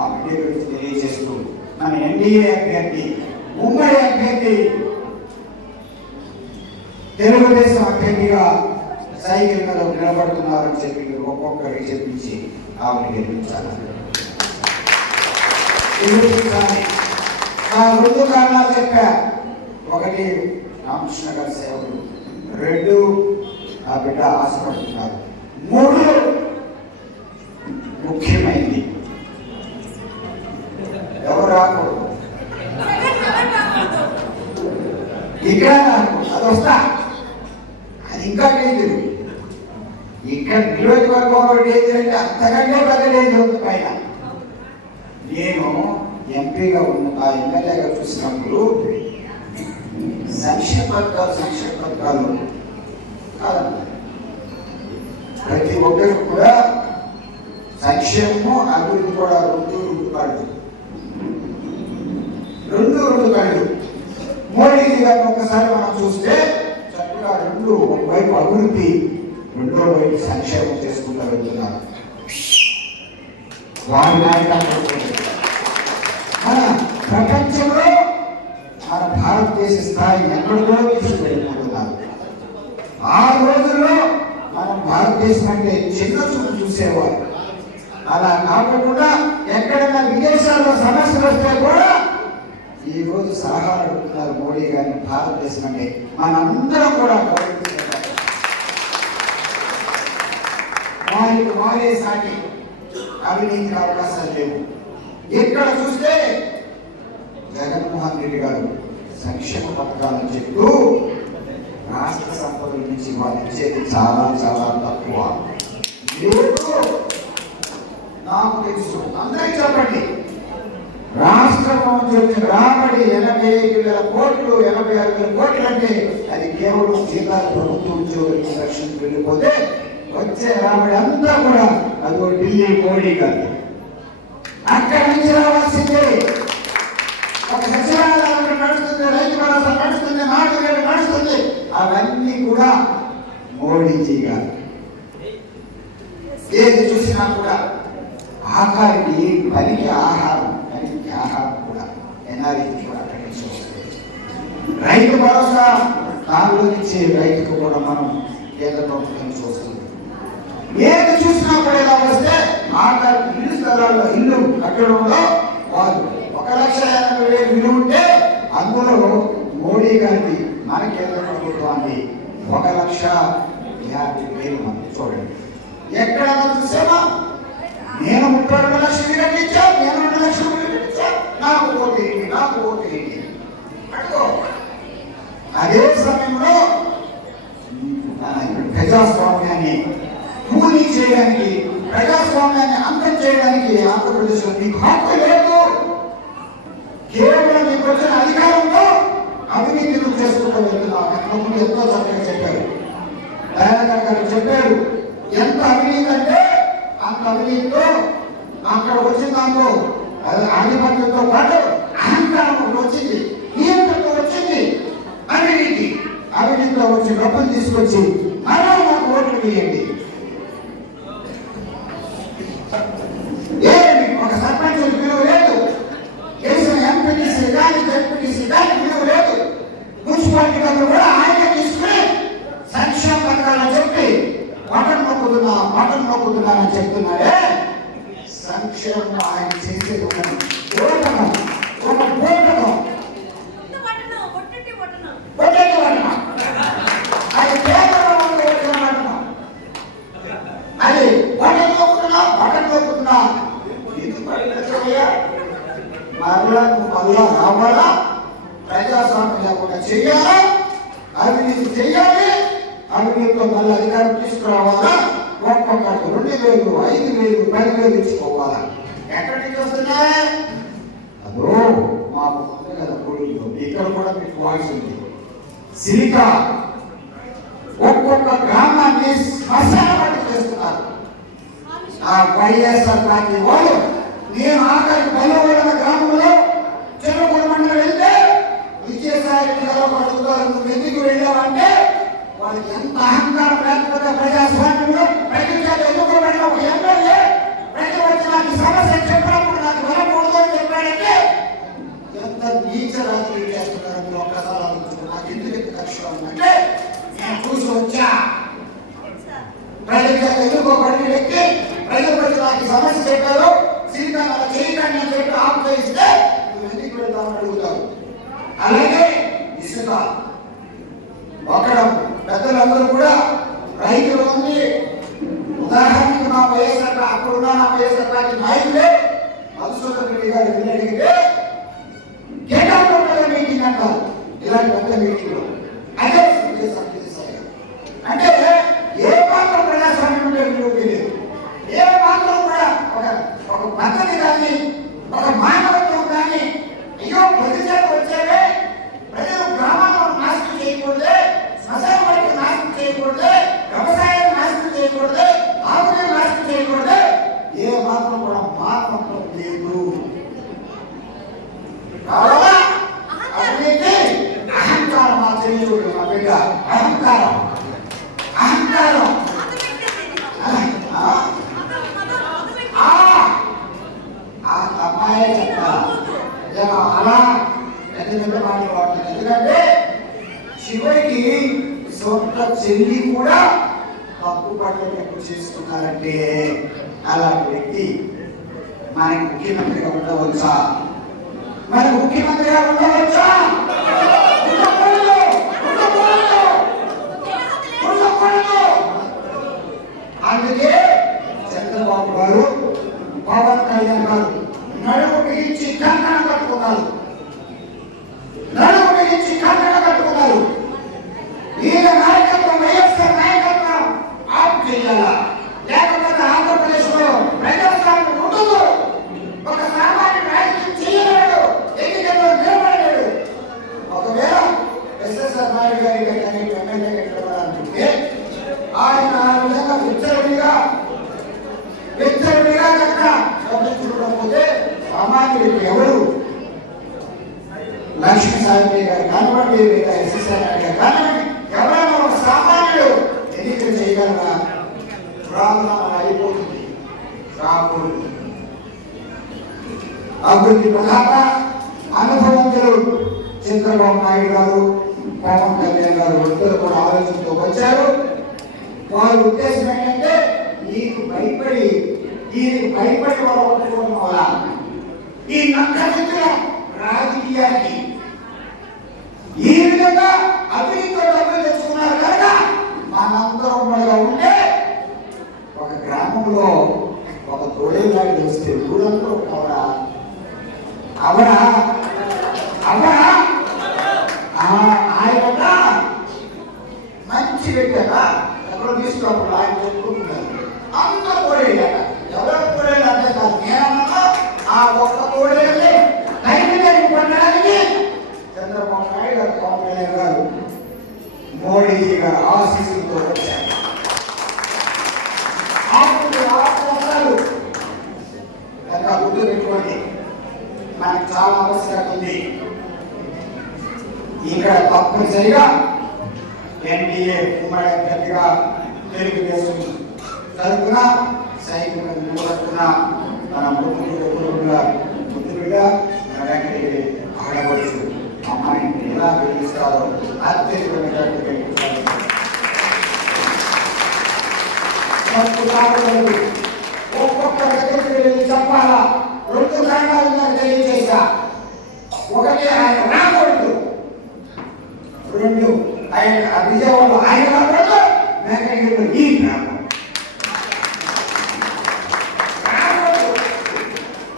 ఆ విద్య గురించి తెలియజేస్తూ మన ఎన్డీఏ అభ్యర్థి, ఉమ్మడి అభ్యర్థి, తెలుగుదేశం అభ్యర్థిగా సైకిల్ మీద నిలబడుతున్నారని చెప్పి ఒక్కొక్కరికి చెప్పించి ఆమెను గెలిపించాలి. ఆ 2 కారణాలు చెప్పా. ఒకటి రామకృష్ణ గారి సేవలు, 2 ఆ బిడ్డ ఆశపడుతున్నారు, 3 ముఖ్యమైనది ఎవరు రాకూడదు. ఇక్కడ అది వస్తా, అది ఇంకా డేంజర్. ఇక్కడ నియోజకవర్గంలో డేంజర్ అంటే అంతకంటే పెద్ద డేంజర్ ఉంది పైన. నేను ఎంపీగా ఆ ఎమ్మెల్యేగా చూసినప్పుడు సంక్షేమ పథకాలు కాదన్న, ప్రతి ఒక్కరికి కూడా సంక్షేమము అభివృద్ధి కూడా రెండు కళ్ళు. మోడీజీ గారిని ఒక్కసారి మనం చూస్తే చక్కగా ఒకవైపు అభివృద్ధి, రెండో వైపు సంక్షేమం చేసుకుంటూ వెళ్తున్నారు. వారి నాయకత్వం మన ప్రపంచంలో మన భారతదేశ స్థాయి ఎక్కడికో తీసుకువెళ్ళిపోతున్నారు. ఆ రోజుల్లో మనం భారతదేశం అంటే చిన్న చూపు చూసేవారు. అలా కాకుండా ఎక్కడైనా విదేశాల్లో సమస్యలు వస్తే కూడా ఈ రోజు సలహా అడుగుతున్నారు మోడీ గారిని. భారతదేశం అంటే మనందరం కూడా వారే సాటి అవినీతికి అవకాశాలు లేవు. ఎక్కడ చూస్తే జగన్మోహన్ రెడ్డి గారు సంక్షేమ పథకాలను చెప్తూ రాష్ట్ర సంపద నుంచి వాళ్ళు ఇచ్చేది చాలా చాలా తక్కువ. నాకు తెలుసు, అందరికీ చెప్పండి, రాష్ట్రం నుంచి వచ్చిన రాబడి 85,000 కోట్లు, 86,000 కోట్లు అంటే అది కేవలం జీతాలు ప్రభుత్వ ఉద్యోగుల రక్షణకు వెళ్ళిపోతే వచ్చే రాబడి అంతా కూడా అది ఢిల్లీ మోడీ గారు. అక్కడి నుంచి రావాల్సిందే. ఒక సచివాలయం నడుస్తుంది, రైతు భరోసా నడుస్తుంది, నాటుగడ్డ నడుస్తుంది, అవన్నీ కూడా మోడీజీ గారు. ఏది చూసినా కూడా ఆఖరికి పనికి ఆహారం కూడా ఎన్ఆర్ఈ కూడా ప్రకటించవచ్చు. రైతు భరోసా దానిలో నుంచి రైతుకు కూడా మనం కేంద్ర ప్రభుత్వం చూస్తుంది. ఏది చూసినా కూడా ఇలా వస్తే ఆఖరికి ఇల్లు స్థలాల్లో ఇల్లు కట్టడంలో వారు 1,80,000 విలువ ఉంటే అందులో మోడీ గారికి మన కేంద్ర ప్రభుత్వాన్ని 1,50,000 మంది. చూడండి, ఎక్కడైనా చూసామా? నేను 32 లక్షలు ఇచ్చాను, నేను 2 లక్షలు ఇచ్చాను, నాకు ఓటు ఏంటి అడుగో. అదే సమయంలో ప్రజాస్వామ్యాన్ని కూలీ చేయడానికి, ప్రజాస్వామ్యాన్ని అంతం చేయడానికి ఆంధ్రప్రదేశ్లో మీకు హక్కు లేదు. కేవలం మీకు వచ్చిన అధికారంలో అవినీతిని చేసుకుంటూ వెళ్తున్నాం. ఎంతమంది ఎంతో చక్కగా చెప్పారు, దయాకర్ గారు చెప్పారు. ఎంత అవినీతి అంటే అంత అవినీతితో అక్కడ వచ్చిన దాంట్లో ఆధిపత్యంతో పాటు అహంకారం వచ్చింది, నియంత్రణ వచ్చింది. అవినీతితో వచ్చి డబ్బులు తీసుకొచ్చి మరో మాకు ఓట్లు వేయండి. ఒక సర్పంచ్ విలువ లేదు, గెలిచిన ఎంపీటీసీ కానీ జెడ్పీటీసీ కానీ విలువ లేదు. మున్సిపాలిటీ వాళ్ళు కూడా ఆయన తీసుకుని సంక్షేమ పథకాలను చెప్పి బటన్ నొక్కుతున్నానని చెప్తున్నాడే. సంక్షేమం ఆయన చేసేది ఒక పోటకం. అది కేవలం అది బటన్ నొక్కుతున్నా మళ్ళా రావాలా, ప్రజాస్వామ్యం లేకుండా చెయ్యాలా, అవినీతి చెయ్యాలి, అవినీతితో మళ్ళీ అధికారం తీసుకురావాలా, ఒక్కొక్కరికి 2,000, 5,000, 10,000 ఇచ్చుకోవాలా. ఎక్కడి నుంచి వస్తున్నాయి? అదో మాకు ఉంది కదా పొడిలో, ఇక్కడ కూడా మీకు వాయిస్ ఉంది. సిలిక ఒక్కొక్క గ్రామాన్ని శ్మశాన పట్టి చేస్తున్నారు. ఆ వైఎస్ఆర్ పార్టీ వాళ్ళు నేను ఆఖరి బలవైన గ్రామంలో చెరువుల మండలం వెళ్తే విజయసాయి పడుతున్నారు. నువ్వు ఎందుకు వెళ్ళావంటే వాళ్ళకి ఎంత అహంకారం లేకపోతే ప్రజాస్వామ్యంలో ప్రజలు ఎన్నుకోబడిన ఒక ఎమ్మెల్యే ప్రజలు వచ్చి నాకు సమస్య చెప్పినప్పుడు నాకు వెళ్ళకూడదు అని చెప్పాడంటే ఎంత నీచ రాజకీయం చేస్తున్నారు. మీరు ఒక్కసారి ఆలోచించారు. నాకు ఎందుకు కష్టం ఉందంటే నేను చూసి వచ్చా. ప్రజలు ఎన్నుకోబడిన వ్యక్తి ప్రజలు వచ్చి నాకు సమస్య చెప్పారు, సిరికాయ చేయకండి అని చెప్పి ఆపు చేయిస్తే నువ్వు ఎందుకు వెళ్తామని అడుగుతావు. అలాగే ఇసుక అక్కడ పెద్దలందరూ కూడా రైతులు ఉంది. ఉదాహరణకి మా వైఎస్ఆర్ అక్కడున్న నా వైఎస్ఆర్ పార్టీ నాయకులే మధుసూదన్ రెడ్డి గారు వెళ్ళి అడిగితే కేటాలో మీటింగ్ అంటారు. ఇలాంటి పెద్ద మీటింగ్లో అదే అంటే ఏ మాత్రం ప్రజాస్వామ్యం ఉంటే మీరు తెలియదు. ఏ మాత్రం కూడా ఒక పద్ధతి కానీ ఒక మానవత్వం కానీ అయ్యో ప్రజలకు వచ్చేవే ప్రజలు గ్రామాలను నాశనం చేయకూడదు, శ్మశాన వాటిని నాశనం చేయకూడదు, వ్యవసాయం నాశనం చేయకూడదు, ఆవుని నాశనం చేయకూడదు. ఏ మాత్రం కూడా మానవత్వం లేదు. కావాలా అవినీతి అహంకారం మా తెలియదు. మా బిడ్డ అహంకారం అహంకారం అమ్మాయే చెప్తా అలా పెద్ద పెద్ద మాటలు వాడుతుంది. ఎందుకంటే చివరికి సొంత చెల్లి కూడా తప్పు పట్టేటట్టు చేసుకున్నారంటే అలాంటి వ్యక్తి మనకి ముఖ్యమంత్రిగా ఉండవచ్చా? మరి ముఖ్యమంత్రిగా ఉండవచ్చా? అందుకే చంద్రబాబు గారు పవన్ కళ్యాణ్ గారు నడుము బిగించి కంకణం కట్టుకున్నారు. నడుము బిగించి కంకణం కట్టుకున్నారు. ఈయన నాయకత్వం వైఎస్ఆర్ నాయకత్వం ఆపు చేయాలా? లేకపోతే ఆంధ్రప్రదేశ్ లో ప్రజాస్వామ్యం ఉండదు. ఒక సామాన్య రాజకీయం చేయలేడు, ఎన్నికల్లో నిలబడలేడు. ఒకవేళ ఎస్ఎస్ఆర్ నాయుడు గారి ఎమ్మెల్యే అనుకుంటే ఆయన ఆ విధంగా విచ్చలవిడిగా కనుక చూడకపోతే సామాన్యుడికి ఎవరు లక్ష్మీ సాయి గారు కానివ్వండి, లేదా ఎస్ఎస్ఆర్ నాయుడు గారు కానివ్వండి, ఎవరైనా ఒక సామాన్యుడు ఎన్నికలు చేయగలరా? రామనామం అయిపోతుంది. రాకూడదు. అభివృద్ధి ప్రధాన అనుభవంతులు చంద్రబాబు నాయుడు గారు, పవన్ కళ్యాణ్ గారు ఇద్దరు కూడా ఆలోచనతో వచ్చారు. వారి ఉద్దేశం ఏంటంటే ఈయనకు భయపడి వారు ఓట్టుకోవడం వల్ల ఈ నక్కజిత్తుల రాజకీయానికి ఈ విధంగా అభివృద్ధితో డబ్బులు తెచ్చుకున్నారు కనుక మనందరం కూడా ఉంటే ఒక గ్రామంలో ఒక తోడేలాగి వస్తే ఊరంతా అవరా అవరా అవరా ఆయన మంచి వ్యక్తి ఎవరో తీసుకున్నప్పుడు ఆయన చెప్పుకుంటున్నారు. అంత తోడేయాక ఎవరో తోడేలు అంటే కాదు, నేనన్నా ఆ ఒక్క తోడేళ్ళని నైతికని పొందడానికి చంద్రబాబు నాయుడు గారు, పవన్ కళ్యాణ్ గారు, మోడీజీ గారు ఆశీస్సులతో వచ్చారు. గుర్తు పెట్టుకోండి, మనకు చాలా అవసరం ఉంది. ఇక్కడ తప్పనిసరిగా ఎన్డీఏ ఉమ్మడి అభ్యర్థిగా తెలుగుదేశం తరఫున సైనికుల తరఫున మన ముద్దుబిడ్డ వెంకటగిరి ఆడవచ్చు అమ్మాయిని ఎలా పిలుస్తారో అత్యధిక ఒక్కొక్క దగ్గరికి వెళ్ళి చెప్పాలా? రెండు కారణాలు నాకు తెలియజేశా. ఒకటి ఆయన రాకూడదు, రెండు ఆయన విజయవాడలో ఆయన రాకూడదు, వెంకటగిరిలో ఈ రాకూడదు.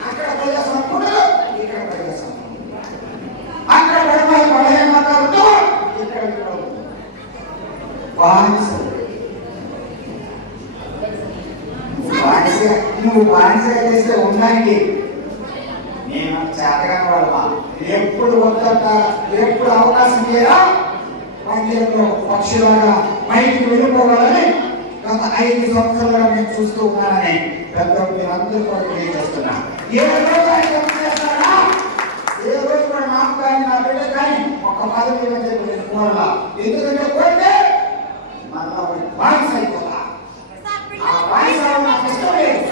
అక్కడ ప్రజాస్వామ్యం ఉండదు, ఇక్కడ ప్రజాస్వామ్యం అక్కడ 15 మాట్లాడుతూ ఇక్కడ బానిస నువ్వు నువ్వు బానిసగా చేస్తే ఉండానికి నేను చేతగా వాళ్ళ ఎప్పుడు వద్దంట, ఎప్పుడు అవకాశం చేయరా పంచాయతీలో పక్షులాగా బయటికి వెళ్ళిపోవాలని గత 5 సంవత్సరాలుగా నేను చూస్తూ ఉన్నానని పెద్ద మీరందరూ కూడా తెలియజేస్తున్నా. ఏ రోజు ఆయన చేస్తాడా, ఏ రోజు కూడా నాకు కానీ నా బిడ్డ కానీ ఒక పదవి ఇవ్వని చెప్పి నేను కోరలా. ఎందుకంటే కోరితే మళ్ళా బానిస అయిపోతా. ఆ బానిస నాకు ఇష్టం లేదు,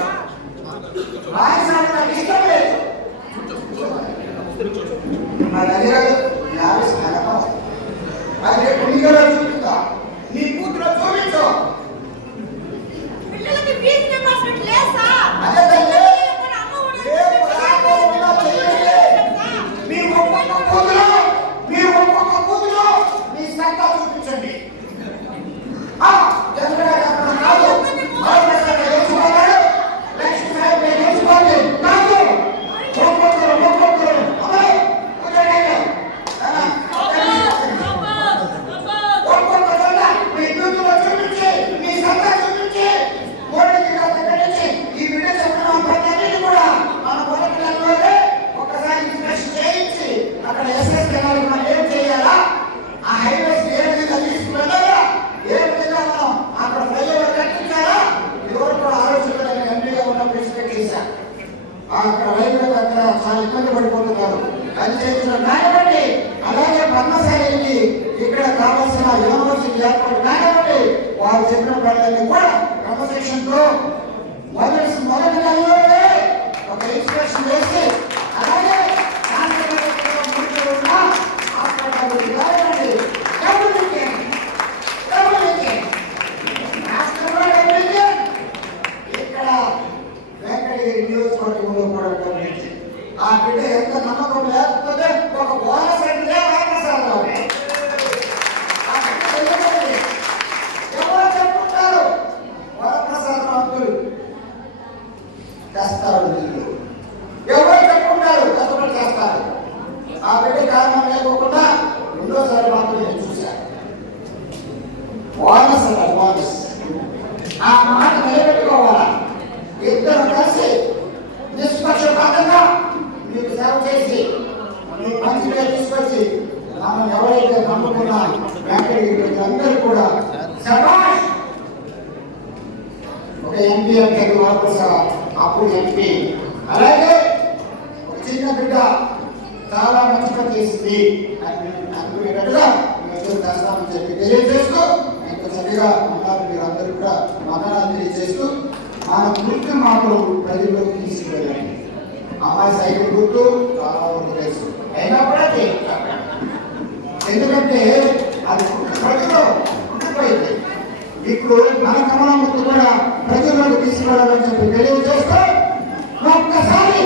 బానిస నాకు ఇష్టం లేదు. నా దగ్గర 50 సంవత్సరాలు అదే పుణ్యలో చూపిస్తా, నీ కూతురు చూపించు. చూపించండి. అక్కడ రైతుల దగ్గర చాలా ఇబ్బంది పడిపోతున్నారు. అది చేసిన కానివ్వండి, అలాగే పద్మశాలికి ఇక్కడ కావాల్సిన యూనివర్సిటీ ఏర్పాటు కానివ్వండి, వారు చెప్పిన పనులన్నీ కూడా క్రమశిక్షణతో మొదటి నెలలోనే ఒక ఇన్స్పెక్షన్ వేసి అలాగే నియోజకవర్గంలో కూడా ఆ బిడ్డ ఎంత నమ్మకం లేకపోతే ఒక బోనస్ అంటే ఎవరు చెప్పుకుంటారు వరప్రసాద్ రావులు చేస్తారు, ఎవరు చెప్పుకుంటారు కష్టపడి చేస్తారు. ఆ బిడ్డ కారణం లేకోకుండా రెండోసారి మాత్రం నేను చూశాను. బోనస్ అన్నారు, బోనస్ ఆ మాట నిలబెట్టుకోవాలా. ఇద్దరు కలిసి నిష్పక్షపాతంగా మీకు సేవ చేసి మీ మంచిగా తీసుకొచ్చి మనం ఎవరైతే నమ్ముకున్న వెంకటగిరి అందరూ కూడా శభాష్. ఒక ఎంపీ అంటే వరప్రసాద్, అప్పుడు ఎంపీ, అలాగే ఒక చిన్న బిడ్డ చాలా మంచి పని చేసింది అనుకునేటట్టుగా మేము చేస్తామని చెప్పి తెలియజేస్తూ ఇంకా చక్కగా ఉన్నారు. మీరు అందరూ కూడా వందనాలు తెలియజేస్తూ మన గుర్తు మాటలు ప్రజల్లోకి తీసుకువెళ్ళండి. అమ్మాయి సైకిల్ గుర్తు చాలా వరకు తెలుసు, అయినప్పుడే ఎందుకంటే అది ప్రజల్లో ఉండిపోయింది. ఇప్పుడు మన కమలం గుర్తు కూడా ప్రజల్లోకి తీసుకువెళ్ళాలని చెప్పి తెలియజేస్తూ ఒక్కసారి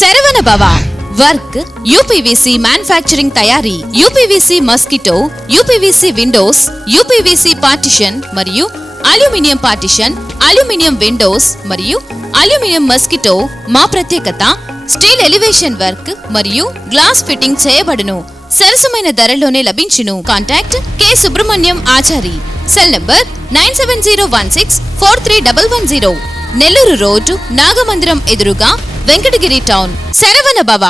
శరవణ భవ వర్క్ యూపీవీసీ మ్యానుఫ్యాక్చరింగ్ తయారీ, UPVC mosquito, UPVC Windows, UPVC partition మరియు అల్యూమినియం పార్టిషన్, అల్యూమినియం విండోస్ మరియు అల్యూమినియం మస్కిటో. మా ప్రత్యేకత స్టీల్ ఎలివేషన్ వర్క్ మరియు గ్లాస్ ఫిట్టింగ్ చేయబడును. సరసమైన ధరలోనే లభించును. Contact K Subrahmanyam Achari. Cell number 9706431110. Nellore road Nagamandiram ఎదురుగా వెంకటగిరి టౌన్. శరవణ భవ.